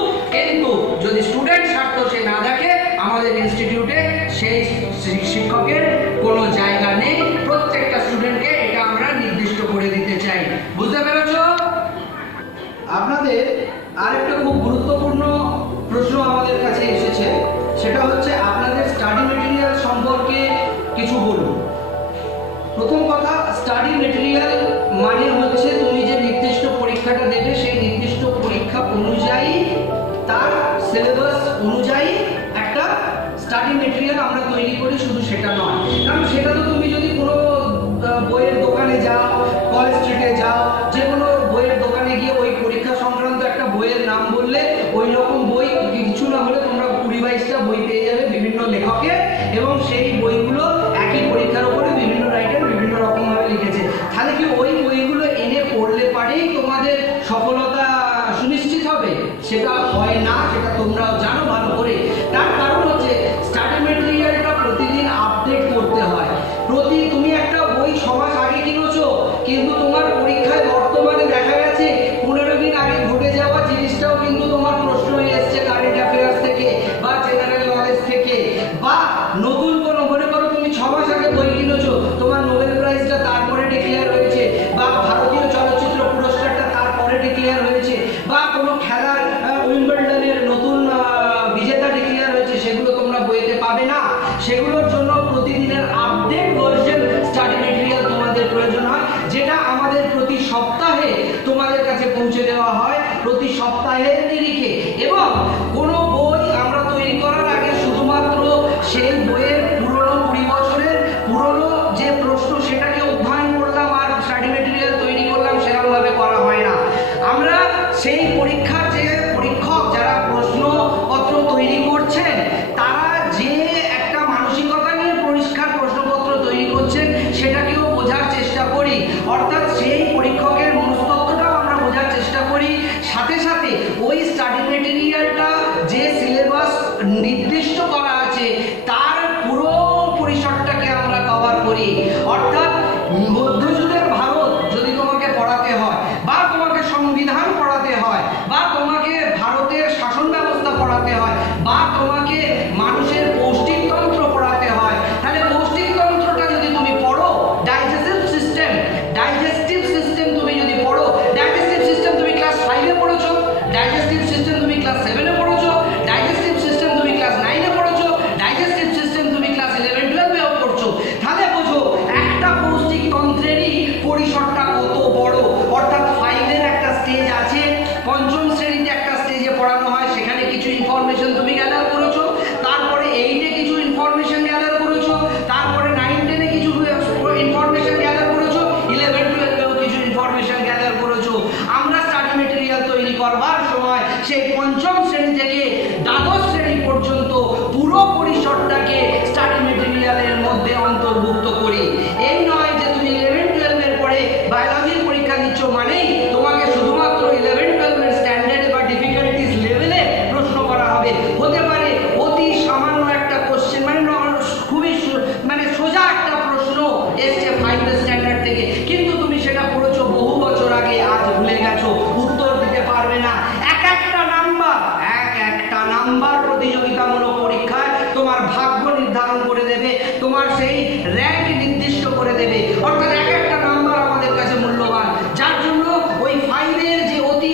স্টাডি মেটেরিয়াল আমরা তৈরি করি শুধু সেটা নয়, কারণ সেটা তো তুমি যদি কোনো বইয়ের দোকানে যাও, কলেজ স্ট্রিটে যাও, যে কোনো বইয়ের দোকানে গিয়ে ওই পরীক্ষা সংক্রান্ত একটা বইয়ের নাম বললে ওই রকম বই কিছু না হলে তোমরা 20-22টা বই পেয়ে যাবে বিভিন্ন লেখকের, এবং সেই বইগুলো একই পরীক্ষার উপরে বিভিন্ন রাইটার বিভিন্ন রকম ভাবে লিখেছে। তাহলে কি ওই বইগুলো এনে পড়লে পারেই তোমাদের সফলতা সুনিশ্চিত হবে? সেটা হয় না, সেটা তোমরাও জানো ভালো করে। তার কারণ হচ্ছে স্টাডি মেটেরিয়ালটা প্রতিদিন আপডেট করতে হয়। তুমি একটা বই 6 মাস আগে কিনেছো, কিন্তু তোমার পরীক্ষায় বর্তমানে দেখা গেছে 15 দিন আগে ঘটে যাওয়া জিনিসটাও কিন্তু তোমার প্রশ্ন এসছে কারেন্ট অ্যাফেয়ার্স থেকে বা জেনারেল নলেজ থেকে, বা নতুন কোনো, মনে করো তুমি 6 মাস আগে বই কিনেছো, তোমার নোবেল প্রাইজটা তারপরে ডিক্লেয়ার হয়েছে, বা ভারতীয় চলচ্চিত্র পুরস্কারটা তারপরে ডিক্লেয়ার হয়েছে, বা কোনো খেলার উইম্বলডনের নতুন বিজেতা ডিক্লেয়ার হয়েছে, সেগুলো তোমরা বইতে পাবে না। সেগুলোর জন্য প্রতিদিনের আপডেট ভার্সন স্টাডি মেটেরিয়াল তোমাদের প্রয়োজন হয়, যেটা আমাদের প্রতি সপ্তাহে তোমাদের কাছে পৌঁছে দেওয়া হয়, প্রতি সপ্তাহের নিরিখে। এবং কোনো বই আমরা তৈরি করার আগে শুধুমাত্র সেই বইয়ের পুরনো 20 বছরের পুরনো যে প্রশ্ন সেটাকে অধ্যয়ন করলাম আর স্টাডি মেটেরিয়াল তৈরি করলাম, সেরকম ভাবে করা হয় না। আমরা সেই পরীক্ষার যে পরীক্ষক যারা প্রশ্নপত্র তৈরি করছেন, তারা যে একটা মানসিকতা নিয়ে পরিষ্কার প্রশ্নপত্র তৈরি করছেন সেটাকেও বোঝার চেষ্টা করি, অর্থাৎ সেই পরীক্ষকের মনস্তত্ত্বটাও আমরা বোঝার চেষ্টা করি। সাথে সাথে ওই স্টাডি মেটেরিয়ালটা যে সিলেবাস নির্দিষ্ট করা আছে তার পুরো পরিসরটাকে আমরা কভার করি। অর্থাৎ মধ্যযুগের ভারত যদি তোমাকে পড়াতে হয়, বা তোমাকে সংবিধান পড়াতে হয়, বা তোমাকে ভারতের শাসন ব্যবস্থা পড়াতে হয়, বা তোমাকে মানুষের পৌষ্টিকতন্ত্র পড়াতে হয়, তাহলে পৌষ্টিকতন্ত্রটা যদি তুমি পড়ো, ডাইজেস্টিভ সিস্টেম তুমি যদি পড়ো, ডাইজেস্টিভ সিস্টেম তুমি ক্লাস 5 এ পড়েছো, ডাইজেস্টিভ সিস্টেম তুমি ক্লাস 7 এ পড়েছো, ডাইজেস্টিভ সিস্টেম তুমি ক্লাস 9 এ পড়েছো, ডাইজেস্টিভ সিস্টেম তুমি ক্লাস 11-12 এও পড়ছো, তাহলে বোঝো একটা পৌষ্টিকতন্ত্রেরই পরিসরটা কত বড়। অর্থাৎ 5 এর একটা স্টেজ আছে, পঞ্চম শ্রেণীতে একটা স্টেজে পড়ানো হয়, সেখানে কিছু ইনফরমেশন তুমি গ্যাদার করেছো, তারপরে 8 এ কিছু ইনফরমেশন গ্যাদার করেছো, তারপরে 9-10 এ কিছু ইনফরমেশন গ্যাদার করেছো, 11-12 এও কিছু ইনফরমেশন গ্যাদার করেছো। আমরা স্টাডি মেটেরিয়াল তৈরি করবার সময় সেই পঞ্চম শ্রেণী থেকে দ্বাদশ শ্রেণী পর্যন্ত পুরো পরিসরটাকে স্টাডি মেটেরিয়ালের মধ্যে অন্তর্ভুক্ত করি। এই নয় যে তুমি 11-12 এর পরে বায়োলজির পরীক্ষা দিচ্ছ মানেই তোমাকে শুধুমাত্র 11-12 এর স্ট্যান্ডার্ডে বা ডিফিকাল্টিস লেভেলে প্রশ্ন করা হবে। হতে পারে অতি সামান্য একটা কোশ্চেন, খুবই সোজা একটা প্রশ্ন এসছে 5 এর স্ট্যান্ডার্ড থেকে, কিন্তু তুমি সেটা পড়েছো বহু বছর আগে, আজ ভুলে গেছো, উত্তর দিতে পারবে না। এক একটা নাম্বার প্রতিযোগিতামূলক পরীক্ষায় তোমার ভাগ্য নির্ধারণ করে দেবে, তোমার সেই র্যাঙ্ক নির্দিষ্ট করে দেবে। অর্থাৎ এক একটা নাম্বার আমাদের কাছে মূল্যবান, যার জন্য ওই 5 এর যে অতি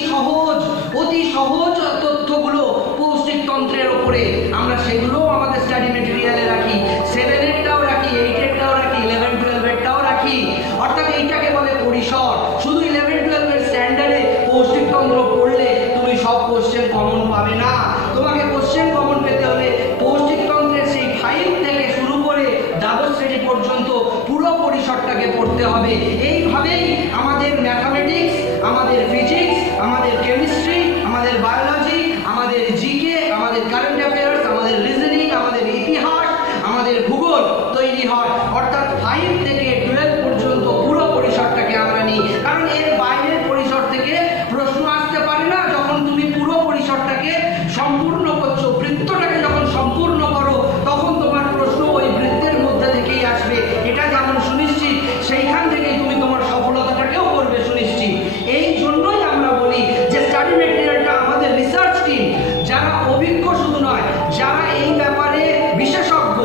সহজ তথ্যগুলো পৌষ্টিকতন্ত্রের উপরে, আমরা সেগুলো আমাদের স্টাডি মেটেরিয়ালে রাখি, 7 এরটাও রাখি, 8 এরটাও রাখি, 11-12 এরটাও রাখি। অর্থাৎ এইটাকে বলে পরিসর। শুধু 11-12 এর স্ট্যান্ডার্ডে পৌষ্টিকতন্ত্র পড়লে তুমি সব কোশ্চেন কমন পাবে না। তোমাকে কোশ্চেন কমন পেতে হলে পৌষ্টিকতন্ত্রের সেই 5 থেকে শুরু করে দ্বাদশ শ্রেণী পর্যন্ত পুরো পরিসরটাকে পড়তে হবে। এইভাবেই আমাদের ম্যাথামেটিক্স, আমাদের ফিজিক্স, আমাদের কেমিস্ট্রি, আমাদের বায়োলজি, আমাদের জিকে, আমাদের কারেন্ট অ্যাফেয়ার্স, আমাদের রিজনিং, আমাদের ইতিহাস, আমাদের ভূগোল তৈরি হয়। অর্থাৎ 5 থেকে 12 পর্যন্ত পুরো পরিসরটাকে আমরা নিই, কারণ এর বাইরের পরিসর থেকে প্রশ্ন আসতে পারে না। যখন তুমি পুরো পরিসরটাকে সম্পূর্ণ করছো, বৃত্তটাকে যখন সম্পূর্ণ করো, তখন তোমার প্রশ্ন ওই বৃত্তের মধ্যে থেকেই আসবে। এটা যেমন সুনিশ্চিত, সেইখান থেকেই তুমি তোমার সফলতাটাকেও করবে সুনিশ্চিত। এই জন্যই আমরা বলি যে স্টাডি মেটেরিয়ালটা আমাদের রিসার্চ টিম, যারা অভিজ্ঞ শুধু নয়, যারা এই ব্যাপারে বিশেষজ্ঞ,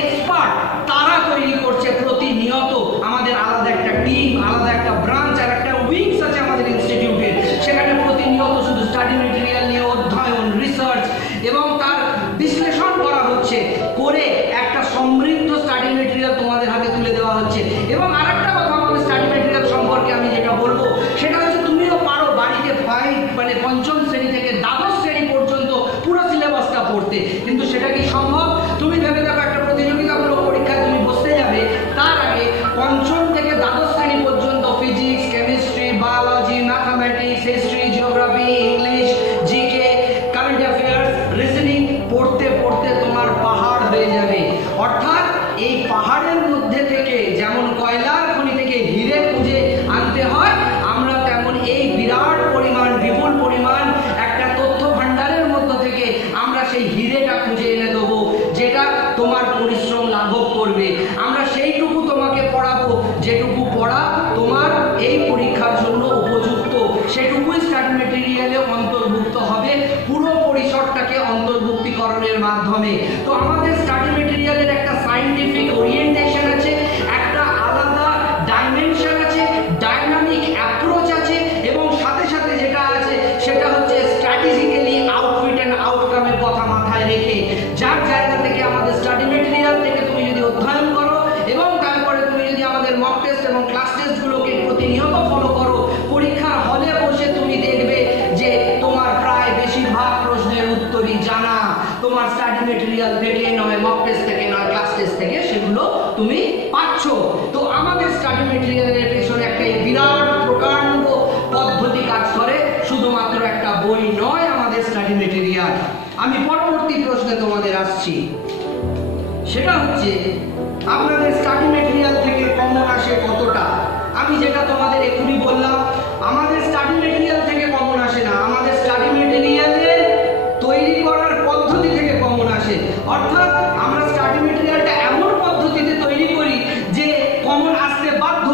এক্সপার্ট, তারা তৈরি করছে প্রতিনিয়ত। আমাদের আলাদা একটা টিম, আলাদা একটা ব্রাঞ্চ আর একটা উইংস আছে আমাদের ইনস্টিটিউটের, সেখানে প্রতিনিয়ত শুধু স্টাডি মেটেরিয়াল নিয়ে অধ্যয়ন, রিসার্চ এবং তার বিশ্লেষণ করা হচ্ছে, করে একটা সমৃদ্ধ স্টাডি মেটেরিয়াল তোমাদের হাতে তুলে দেওয়া হচ্ছে। এবং আরেকটা কথা আমাদের স্টাডি মেটেরিয়াল সম্পর্কে আমি যেটা বলবো, সেটা হচ্ছে তুমিও পারো বাড়িতে 5 পঞ্চম শ্রেণী থেকে দ্বাদশ শ্রেণী পর্যন্ত পুরো সিলেবাসটা পড়তে, কিন্তু সেটা কি সম্ভব? তুমি মেটেরিয়াল থেকে, নয় মক টেস্ট থেকে, নয় ক্লাস টেস্ট থেকে সেগুলো তুমি পাচ্ছ। তো আমাদের স্টাডি মেটেরিয়ালের পেছনে একটা বিরাট প্রকাণ্ড পদ্ধতি কাজ করে, শুধুমাত্র একটা বই নয় আমাদের স্টাডি মেটেরিয়াল। আমি পরবর্তী প্রশ্নে তোমাদের আসছি, সেটা হচ্ছে আপনাদের স্টাডি মেটেরিয়াল থেকে কমন আসে কতটা। আমি যেটা তোমাদের এখনই বললাম, আমাদের স্টাডি মেটেরিয়াল থেকে কমন আসে না, আমাদের স্টাডি মেটেরিয়ালের তৈরি করার পদ্ধতি থেকে কমন আসে। অর্থাৎ আমরা স্টাডি মেটেরিয়ালটা এমন পদ্ধতিতে তৈরি করি যে কমন আসতে বাধ্য।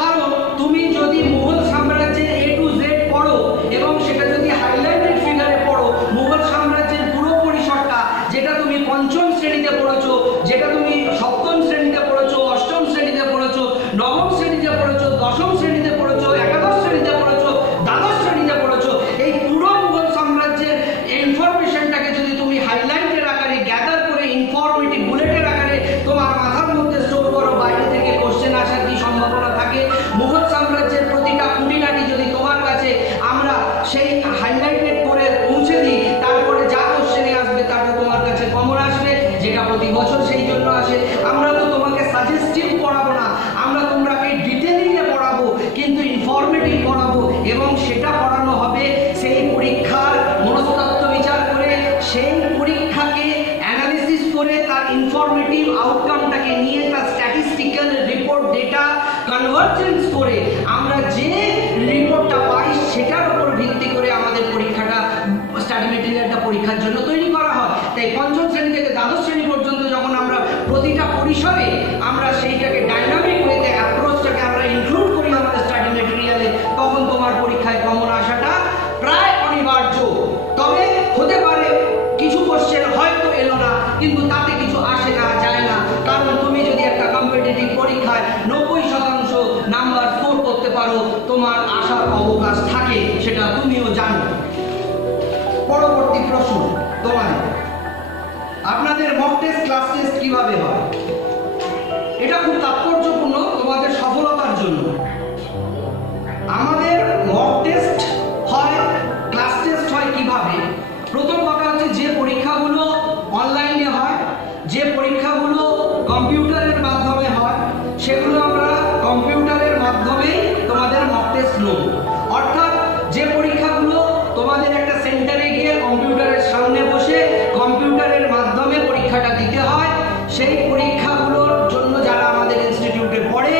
কারণ তুমি যদি মুঘল সাম্রাজ্যের A to Z পড়ো এবং সেটা যদি হাইলাইটেড ফিগারে পড়ো, মুঘল সাম্রাজ্যের পুরো পরিসরটা যেটা তুমি পঞ্চম শ্রেণীতে পড়েছো, যেটা তুমি সপ্তম শ্রেণীতে পড়েছো, অষ্টম শ্রেণীতে পড়েছো, নবম শ্রেণীতে পড়েছো, দশম শ্রেণীতে পড়েছো, একাদশ শ্রেণীতে পড়েছো, দ্বাদশ শ্রেণীতে পড়েছো, এই পুরো মুঘল সাম্রাজ্যের ইনফরমেশনটাকে যদি তুমি হাইলাইটের আকারে গ্যাদার করে ইনফরমেটিভ বুলেটের আকারে তোমার মাথার মধ্যে স্টোর করো, বাইরে থেকে কোশ্চেন আসার কি সম্ভাবনা থাকে। মুঘল সাম্রাজ্যের প্রতিটা খুঁটিনাটি যদি তোমার কাছে আমরা সেই হাইলাইটেড করে পৌঁছে দিই, তারপরে যা কোশ্চেনে আসবে তাটা তোমার কাছে কমন আসবে, যেটা প্রতি বছর সেই জন্য আসে। আমরা তো তোমাকে সাজেস্টিভ পড়াবো না, আমরা তোমাকে ডিটেইলিংয়ে পড়াবো, কিন্তু ইনফরমেটিভ পড়াবো, এবং সেটা পড়ানো হবে সেই পরীক্ষার মনস্তত্ত্ব বিচার করে, সেই পরীক্ষাকে অ্যানালিসিস করে, তার ইনফরমেটিভ আউটকামটাকে নিয়ে, তার স্ট্যাটিস্টিক্যাল রিপোর্ট ডেটা কনভার্জেন্স করে আমরা যে রিপোর্টটা পাই সেটার উপর ভিত্তি করে আমাদের পরীক্ষাটা, স্টাডি মেটেরিয়ালটা পরীক্ষার জন্য তৈরি করা হয়। তাই পঞ্চম শ্রেণী থেকে দ্বাদশ শ্রেণী পর্যন্ত যখন আমরা প্রতিটা পরিসরে আমরা সেইটাকে ডাইনামিক ওয়েতে অ্যাপ্রোচটাকে আমরা ইনক্লুড করি আমাদের স্টাডি মেটেরিয়ালে, তখন তোমার পরীক্ষায় কমন আসাটা প্রায় অনিবার্য। তবে হতে পারে কিছু কোশ্চেন হয়তো এলো না, কিন্তু তাতে কিছু আসে না, যায় না। কারণ তুমি যদি একটা কম্পিটিটিভ পরীক্ষায় 90% নাম্বার স্কোর করতে পারো, তোমার আসার অবকাশ থাকে, সেটা তুমিও জানো। পরবর্তী প্রশ্ন তোমাদের, আপনাদের মক টেস্ট ক্লাস টেস্ট কিভাবে হয়? এটা খুব তাৎপর্যপূর্ণ তোমাদের সফলতার জন্য। আমাদের মক টেস্ট হয়, ক্লাস টেস্ট হয় কিভাবে? প্রথম কথা হচ্ছে, যে পরীক্ষাগুলো অনলাইনে হয়, যে পরীক্ষাগুলো কম্পিউটারের মাধ্যমে হয়, সেগুলো আমরা কম্পিউটারের মাধ্যমে তোমাদের মক টেস্ট নেব। অর্থাৎ যে পরীক্ষাগুলো তোমাদের একটা সেন্টারে গিয়ে কম্পিউটারের সামনে বসে কম্পিউটারের মাধ্যমে পরীক্ষাটা দিতে হয়, সেই পরীক্ষাগুলোর জন্য যারা আমাদের ইনস্টিটিউটে পড়ে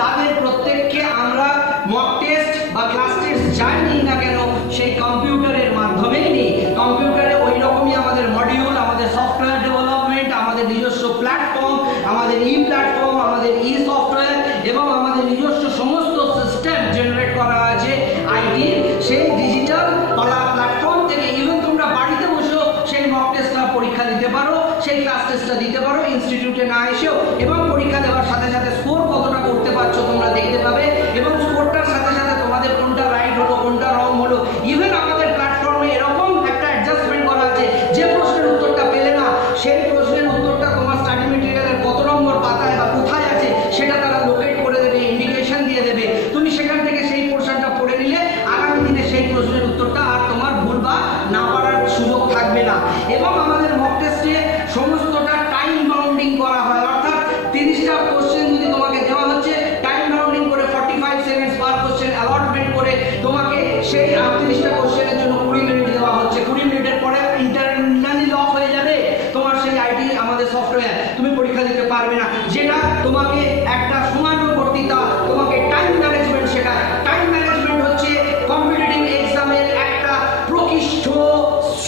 তাদের প্রত্যেককে আমরা মক টেস্ট বা ক্লাস টেস্ট যাই নিই না কেন সেই কম্পিউটারের মাধ্যমেই নিই। কম্পিউটারে ওই রকমই আমাদের মডিউল, আমাদের সফটওয়্যার ডেভেলপমেন্ট, আমাদের নিজস্ব প্ল্যাটফর্ম, আমাদের প্ল্যাটফর্ম, আমাদের সফটওয়্যার এবং আমাদের নিজস্ব সমস্ত সিস্টেম জেনারেট করা আছে আইটির, সেই ডিজিটাল প্ল্যাটফর্ম থেকে ইভেন তোমরা বাড়িতে বসেও সেই মক টেস্টটা পরীক্ষা দিতে পারো, সেই ক্লাস টেস্টটা দিতে পারো ইনস্টিটিউটে না এসেও, এবং পরীক্ষা দেওয়ার সাথে সাথে স্কোর কতটা করতে পারছো তোমরা দেখতে পাবে, এবং স্কোরটার সাথে সাথে তোমাদের কোনটা রাইট হলো, কোনটা রং হলো। ইভেন আমাদের প্ল্যাটফর্মে এরকম একটা অ্যাডজাস্টমেন্ট করা আছে, যে প্রশ্নের উত্তরটা পেলে না সেই প্রশ্নের উত্তরটা তোমার স্টাডি মেটেরিয়ালের কত নম্বর পাতায় বা কোথায় আছে সেটা তারা লোকেট করে দেবে, ইন্ডিকেশন দিয়ে দেবে। তুমি সেখান থেকে সেই পোর্শনটা পড়ে নিলে আগামী দিনে সেই প্রশ্নের উত্তরটা আর তোমার ভুল বা না পারার সুযোগ থাকবে না। এবং আমাদের মক টেস্টে সমস্তটা টাইম বাউন্ডিং করা হয়, অর্থাৎ 30টা কোশ্চেন যদি তোমাকে দেওয়া হচ্ছে, টাইম বাউন্ডিং করে 45 সেকেন্ডস পার কোশ্চেন অ্যালটমেন্ট করে তোমাকে সেই 38টা কোশ্চেনের জন্য 20 মিনিট দেওয়া হচ্ছে। 20 মিনিটের পরে ইন্টারনালি লক হয়ে যাবে তোমার সেই আইটি আমাদের সফটওয়্যার, তুমি পরীক্ষা দিতে পারবে না। যেটা তোমাকে একটা সময়ানুবর্তিতা, তোমাকে টাইম ম্যানেজমেন্ট শেখায়। টাইম ম্যানেজমেন্ট হচ্ছে কম্পিটিটিভ এক্সামের একটা প্রকৃষ্ট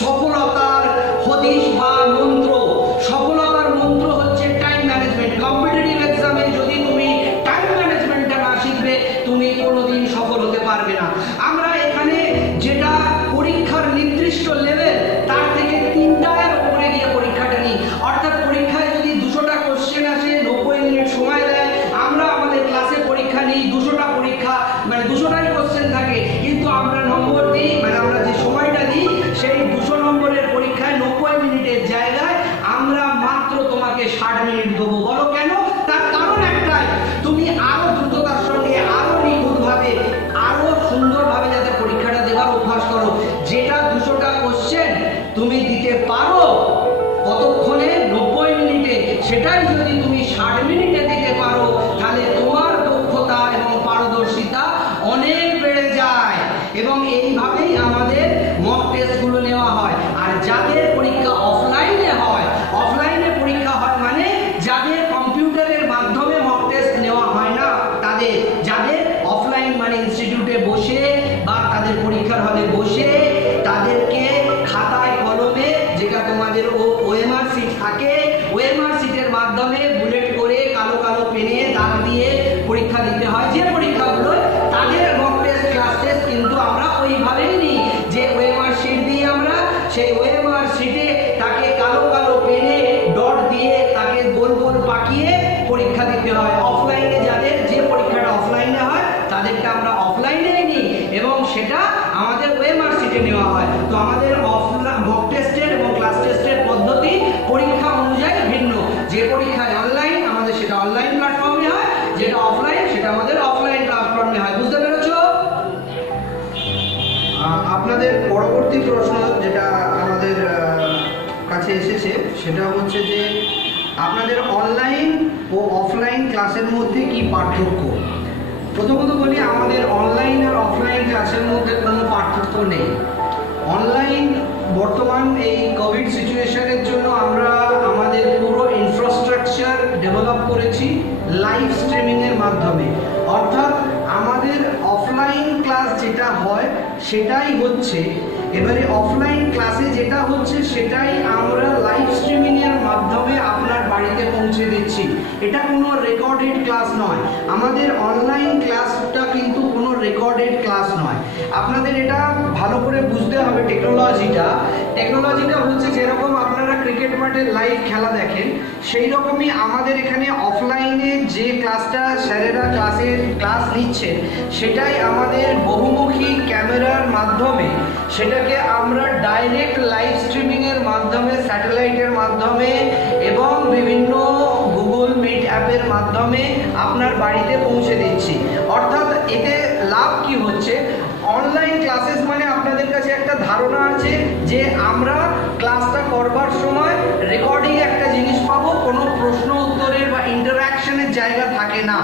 সফলতার হদিশ বা মন্ত্র। সফলতার মন্ত্র হচ্ছে টাইম ম্যানেজমেন্ট। কম্পিটিটিভ এক্সামে যদি তুমি টাইম ম্যানেজমেন্টটা না শিখবে, তুমি কোনোদিন সফল হতে পারবে না। আমরা এখানে যেটা পরীক্ষার নির্দিষ্ট লেভেল, তার থেকে 3টার উপরে গিয়ে পরীক্ষাটা নিই। অর্থাৎ পরীক্ষায় যদি 200টা কোশ্চেন আসে, 90 মিনিট সময় দেয়, আমরা আমাদের ক্লাসে পরীক্ষা নিই 200টা পরীক্ষা, মানে 200টাই কোশ্চেন থাকে, কিন্তু আমরা নম্বর দিই, মানে আমরা যে সময়টা দিই সেই 200 নম্বরের পরীক্ষায় 90 মিনিটের জায়গায় আমরা মাত্র তোমাকে 60 মিনিট দেবো। বলো কেন? তার কারণ একটাই, তুমি আরো দ্রুততার সঙ্গে, আরো নিখুঁতভাবে, আরো সুন্দরভাবে যাতে পরীক্ষাটা দেওয়ার অভ্যাস করো। যেটা 200টা কোশ্চেন তুমি দিতে পারো, কতক্ষণ সেটাই যদি তুমি 60 মিনিটে দিতে পারো তাহলে তোমার দক্ষতা এবং পারদর্শিতা অনেক বেড়ে যায়। এবং এইভাবেই আমাদের মক টেস্টগুলো নেওয়া হয়। আর যাদের পরীক্ষা অফলাইনে হয়, অফলাইনে পরীক্ষা হয় মানে যাদের কম্পিউটারের মাধ্যমে মক টেস্ট নেওয়া হয় না, তাদের যাদের অফলাইন মানে ইনস্টিটিউটে বসে বা তাদের পরীক্ষার হলে বসে তাদেরকে খাতায় কলমে, যেটা তোমাদের ওএমআর সিট থাকে, ওএমআর সিটের মাধ্যমে বুলেট করে কালো কালো পেনে দাগ দিয়ে পরীক্ষা দিতে হয়। যে পরীক্ষাগুলো তাদের মক টেস্ট ক্লাস টেস্ট কিন্তু আমরা ওইভাবেই নিই যে ওএমআর সিট দিয়ে আমরা সেই ওএমআর সিটে তাকে কালো কালো পেনে ডট দিয়ে তাকে গোল গোল পাকিয়ে পরীক্ষা দিতে হয়। অফলাইনে যাদের যে পরীক্ষাটা অফলাইনে হয় তাদেরকে আমরা অফলাইনে নিই এবং সেটা আমাদের ওএমআর সিটে নেওয়া হয়। তো আমাদের মক টেস্টের এবং ক্লাস টেস্টের পদ্ধতি পরীক্ষা অনুযায়ী ভিন্ন। যে পরীক্ষায় অনলাইন আমাদের সেটা অনলাইন প্ল্যাটফর্মে হয়, যেটা অফলাইন সেটা আমাদের অফলাইন প্ল্যাটফর্মে হয়। বুঝতে পেরেছো? আপনাদের পরবর্তী প্রশ্ন যেটা আমাদের কাছে এসেছে সেটা হচ্ছে যে আপনাদের অনলাইন ও অফলাইন ক্লাসের মধ্যে কি পার্থক্য? প্রথমত বলি, আমাদের অনলাইন আর অফলাইন ক্লাসের মধ্যে কোনো পার্থক্য নেই। অনলাইন বর্তমান এই কোভিড সিচুয়েশনের জন্য আমরা আমাদের পুরো ইনফ্রাস্ট্রাকচার ডেভেলপ করেছি লাইভ স্ট্রিমিংয়ের মাধ্যমে। অর্থাৎ আমাদের অফলাইন ক্লাস যেটা হয় সেটাই হচ্ছে, এবারে অফলাইন ক্লাসে যেটা হচ্ছে সেটাই আমরা লাইভ স্ট্রিমিংয়ের মাধ্যমে আপনার বাড়িতে পৌঁছে দিচ্ছি। এটা কোনো রেকর্ডেড ক্লাস নয়। আমাদের অনলাইন ক্লাসটা কিন্তু কোনো রেকর্ডেড ক্লাস নয়। আপনাদের এটা ভালো করে বুঝতে হবে। টেকনোলজিটা হচ্ছে যেরকম আপনারা ক্রিকেট মাঠে লাইভ খেলা দেখেন, সেই রকমই আমাদের এখানে অফলাইনে যে ক্লাসটা স্যারেরা ক্লাস নিচ্ছে সেটাই আমাদের বহুমুখী ক্যামেরার মাধ্যমে সেটাকে আমরা ডাইরেক্ট লাইভ স্ট্রিমিংয়ের মাধ্যমে, স্যাটেলাইটের মাধ্যমে এবং বিভিন্ন গুগল মিট অ্যাপের মাধ্যমে আপনার বাড়িতে পৌঁছে দিচ্ছি। অর্থাৎ এতে লাভ কি হচ্ছে? অনলাইন ক্লাসেস মানে আপনাদের কাছে একটা ধারণা আছে যে আমরা ক্লাসটা করবার সময় রেকর্ডিং একটা জিনিস পাবো, কোনো প্রশ্ন উত্তরের বা ইন্টারঅ্যাকশনের জায়গা থাকে না।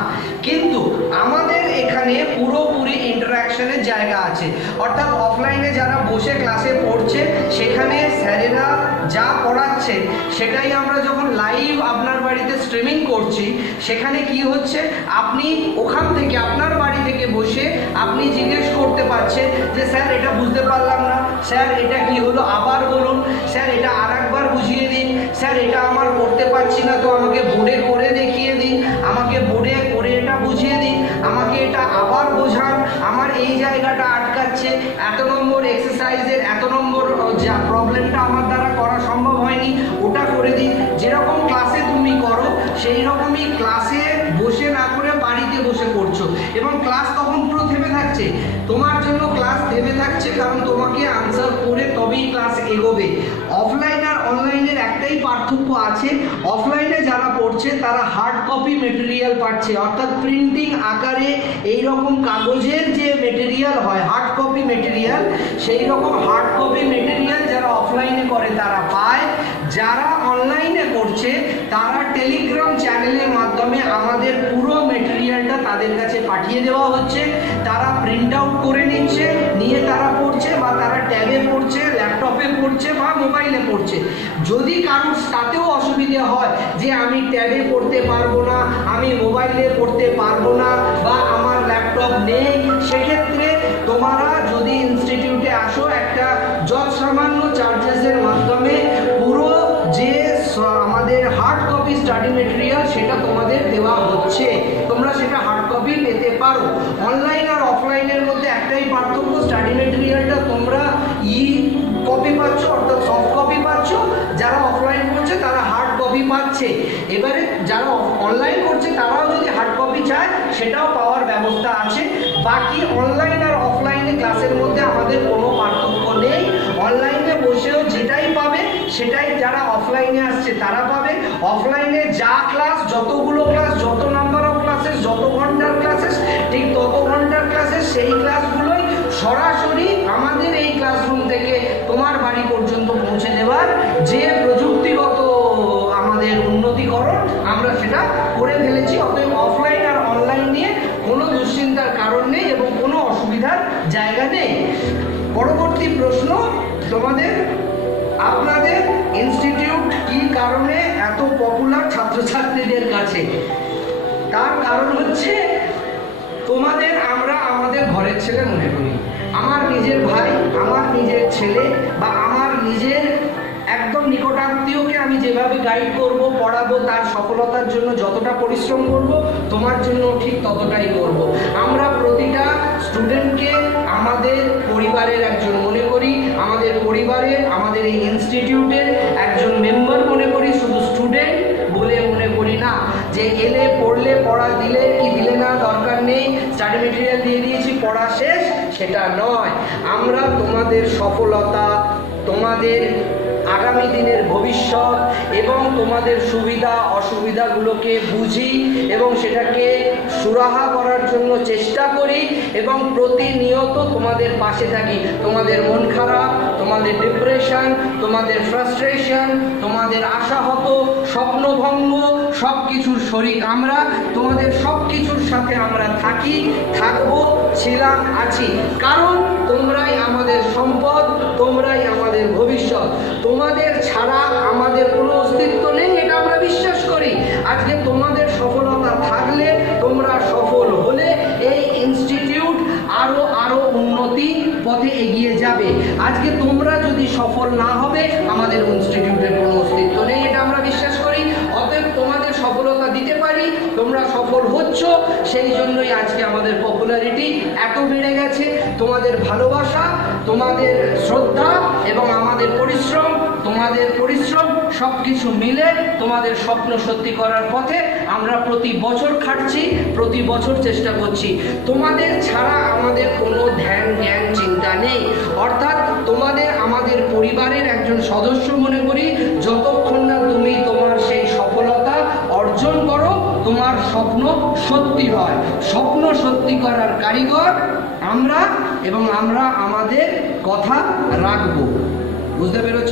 কিন্তু আমাদের এখানে পুরোপুরি ইন্টারঅ্যাকশনের জায়গা আছে। অর্থাৎ অফলাইনে যারা বসে ক্লাসে পড়ছে সেখানে স্যারেরা যা পড়াচ্ছে সেটাই আমরা যখন লাইভ আপনার বাড়িতে স্ট্রিমিং করছি, সেখানে কি হচ্ছে, আপনি ওখান থেকে আপনার বাড়ি থেকে বসে আপনি জিজ্ঞেস করতে পারছেন যে স্যার এটা বুঝতে পারলাম না, স্যার এটা কি হলো আবার বলুন, স্যার এটা আরেকবার বুঝিয়ে দিন, স্যার এটা আমার করতে পারছি না তো আমাকে বোর্ডে করে দেখিয়ে দিন, আমাকে বোর্ডে করে এটা বুঝিয়ে দিন, আমাকে এটা আবার বোঝান, আমার এই জায়গাটা আটকাচ্ছে, এত নম্বর এক্সারসাইজের এত নম্বর যা প্রবলেমটা আমার দ্বারা করা সম্ভব হয়নি ওটা করে দিন। যেরকম ক্লাসে তুমি করো সেই রকমই ক্লাসে বসে না করে বাড়িতে বসে করছো এবং ক্লাস তখন পুরো থেমে থাকছে। তোমার জন্য ক্লাস থেমে থাকছে কারণ তোমাকে আনসার করে তবেই ক্লাস এগোবে। অফলাইন আর অনলাইনের একটাই পার্থক্য আছে, অফলাইনে যারা পড়ছে তারা হার্ড কপি মেটেরিয়াল পাচ্ছে, অর্থাৎ প্রিন্টিং আকারে এই রকম কাগজের যে মেটেরিয়াল হয় হার্ড কপি মেটেরিয়াল, সেই রকম হার্ড কপি মেটেরিয়াল যারা অফলাইনে করে তারা পায়। যারা অনলাইনে করছে তারা টেলিগ্রাম চ্যানেলের মাধ্যমে আমাদের পুরো মেটেরিয়ালটা তাদের কাছে পাঠিয়ে দেওয়া হচ্ছে, তারা প্রিন্ট আউট করে নিচ্ছে, নিয়ে তারা পড়ছে বা তারা ট্যাবে পড়ছে, ল্যাপটপে পড়ছে বা মোবাইলে পড়ছে। যদি কারোর তাতেও অসুবিধে হয় যে আমি ট্যাবে পড়তে পারবো না, আমি মোবাইলে পড়তে পারবো না বা আমার ল্যাপটপ নেই, সেক্ষেত্রে তোমরা যদি ইনস্টিটিউটে আসো একটা যৎসামান্য চার্জেসের মাধ্যমে পুরো যে আমাদের হার্ড কপি স্টাডি মেটেরিয়াল সেটা তোমাদের দেওয়া হচ্ছে, তোমরা সেটা হার্ড কপি পেতে পারো। অনলাইন আর অফলাইনের মধ্যে একটাই পার্থক্য, স্টাডি মেটেরিয়ালটা তোমরা কপি পাচ্ছ অর্থাৎ সফট কপি পাচ্ছ, যারা অফলাইন করছে তারা হার্ড কপি পাচ্ছে। এবারে যারা অনলাইন করছে তারাও যদি হার্ড কপি চায় সেটাও পাওয়ার ব্যবস্থা আছে। বাকি অনলাইন আর অফলাইনে ক্লাসের মধ্যে আমাদের কোনো পার্থক্য নেই। অনলাইনে বসেও যেটাই পাবে সেটাই যারা অফলাইনে আসছে তারা পাবে। অফলাইনে যা ক্লাস, যতগুলো ক্লাস, যত নাম্বার অফ ক্লাসেস, যত ঘন্টার ক্লাসেস, ঠিক তত ঘন্টার ক্লাসেস, সেই ক্লাসগুলোই সরাসরি আমাদের এই ক্লাসরুম থেকে তোমার বাড়ি পর্যন্ত পৌঁছে দেওয়ার যে প্রযুক্তিগত আমাদের উন্নতিকরণ আপনাদের ইনস্টিটিউট কি কারণে এত পপুলার ছাত্রছাত্রীদের কাছে? তার কারণ হচ্ছে তোমাদের আমরা আমাদের ঘরের ছেলে মনে করি। আমার নিজের ভাই, আমার নিজের ছেলে বা আমার নিজের একদম নিকটাত্মীয়কে আমি যেভাবে গাইড করব, পড়াবো, তার সফলতার জন্য যতটা পরিশ্রম করব, তোমার জন্য ঠিক ততটাই করব। আমরা প্রতিটা স্টুডেন্টকে আমাদের পরিবারের একজন মনে করি, আমাদের পরিবারের, আমাদের এই ইনস্টিটিউটের একজন মেম্বার মনে করি। শুধু স্টুডেন্ট বলে মনে করি না যে এলে পড়লে, পড়া দিলে কি দিলে না দরকার নেই, স্টাডি মেটেরিয়াল দিয়ে দিয়েছি পড়া শেষ, সেটা নয়। আমরা তোমাদের সফলতা, তোমাদের আগামী দিনের ভবিষ্যৎ এবং তোমাদের সুবিধা অসুবিধাগুলোকে বুঝি এবং সেটাকে সুরাহা করার জন্য চেষ্টা করি এবং প্রতিনিয়ত তোমাদের পাশে থাকি। তোমাদের মন খারাপ, তোমাদের ডিপ্রেশন, তোমাদের ফ্রাস্ট্রেশন, তোমাদের আশাহত, স্বপ্নভঙ্গ, সব কিছুর শরিক আমরা। তোমাদের সব কিছুর সাথে আমরা থাকি, থাকবো, ছিলাম, আছি। কারণ তোমরাই আমাদের সম্পদ, তোমরাই আমাদের ভবিষ্যৎ। তোমাদের ছাড়া আমাদের কোনো অস্তিত্ব নেই, এটা আমরা বিশ্বাস করি। আজকে তোমাদের সফলতা থাকলে, তোমরা সফল হলে এই ইনস্টিটিউট আরো উন্নতি পথে এগিয়ে যাবে। আজকে তোমরা যদি সফল না হবে, আমাদের ইনস্টিটিউটের কোনো অস্তিত্ব নেই, এটা আমরা বিশ্বাস করি। অতএব তোমাদের সফলতা দিতে পারি, তোমরা সফল হচ্ছ, সেই জন্যই আজকে আমাদের পপুলারিটি এত বেড়ে গেছে। তোমাদের ভালোবাসা, তোমাদের শ্রদ্ধা এবং আমাদের পরিশ্রম, তোমাদের পরিশ্রম সব কিছু মিলে তোমাদের স্বপ্ন সত্যি করার পথে আমরা প্রতি বছর খাটছি, প্রতি বছর চেষ্টা করছি। তোমাদের ছাড়া আমাদের কোনো ধ্যান জ্ঞান চিন্তা নেই। অর্থাৎ তোমাদের আমাদের পরিবারের একজন সদস্য মনে করি। যতক্ষণ না তুমি তোমার সেই সফলতা অর্জন করো, তোমার স্বপ্ন সত্যি হয়। স্বপ্ন সত্যি করার কারিগর আমরা এবং আমরা আমাদের কথা রাখবো। বুঝতে পেরেছ?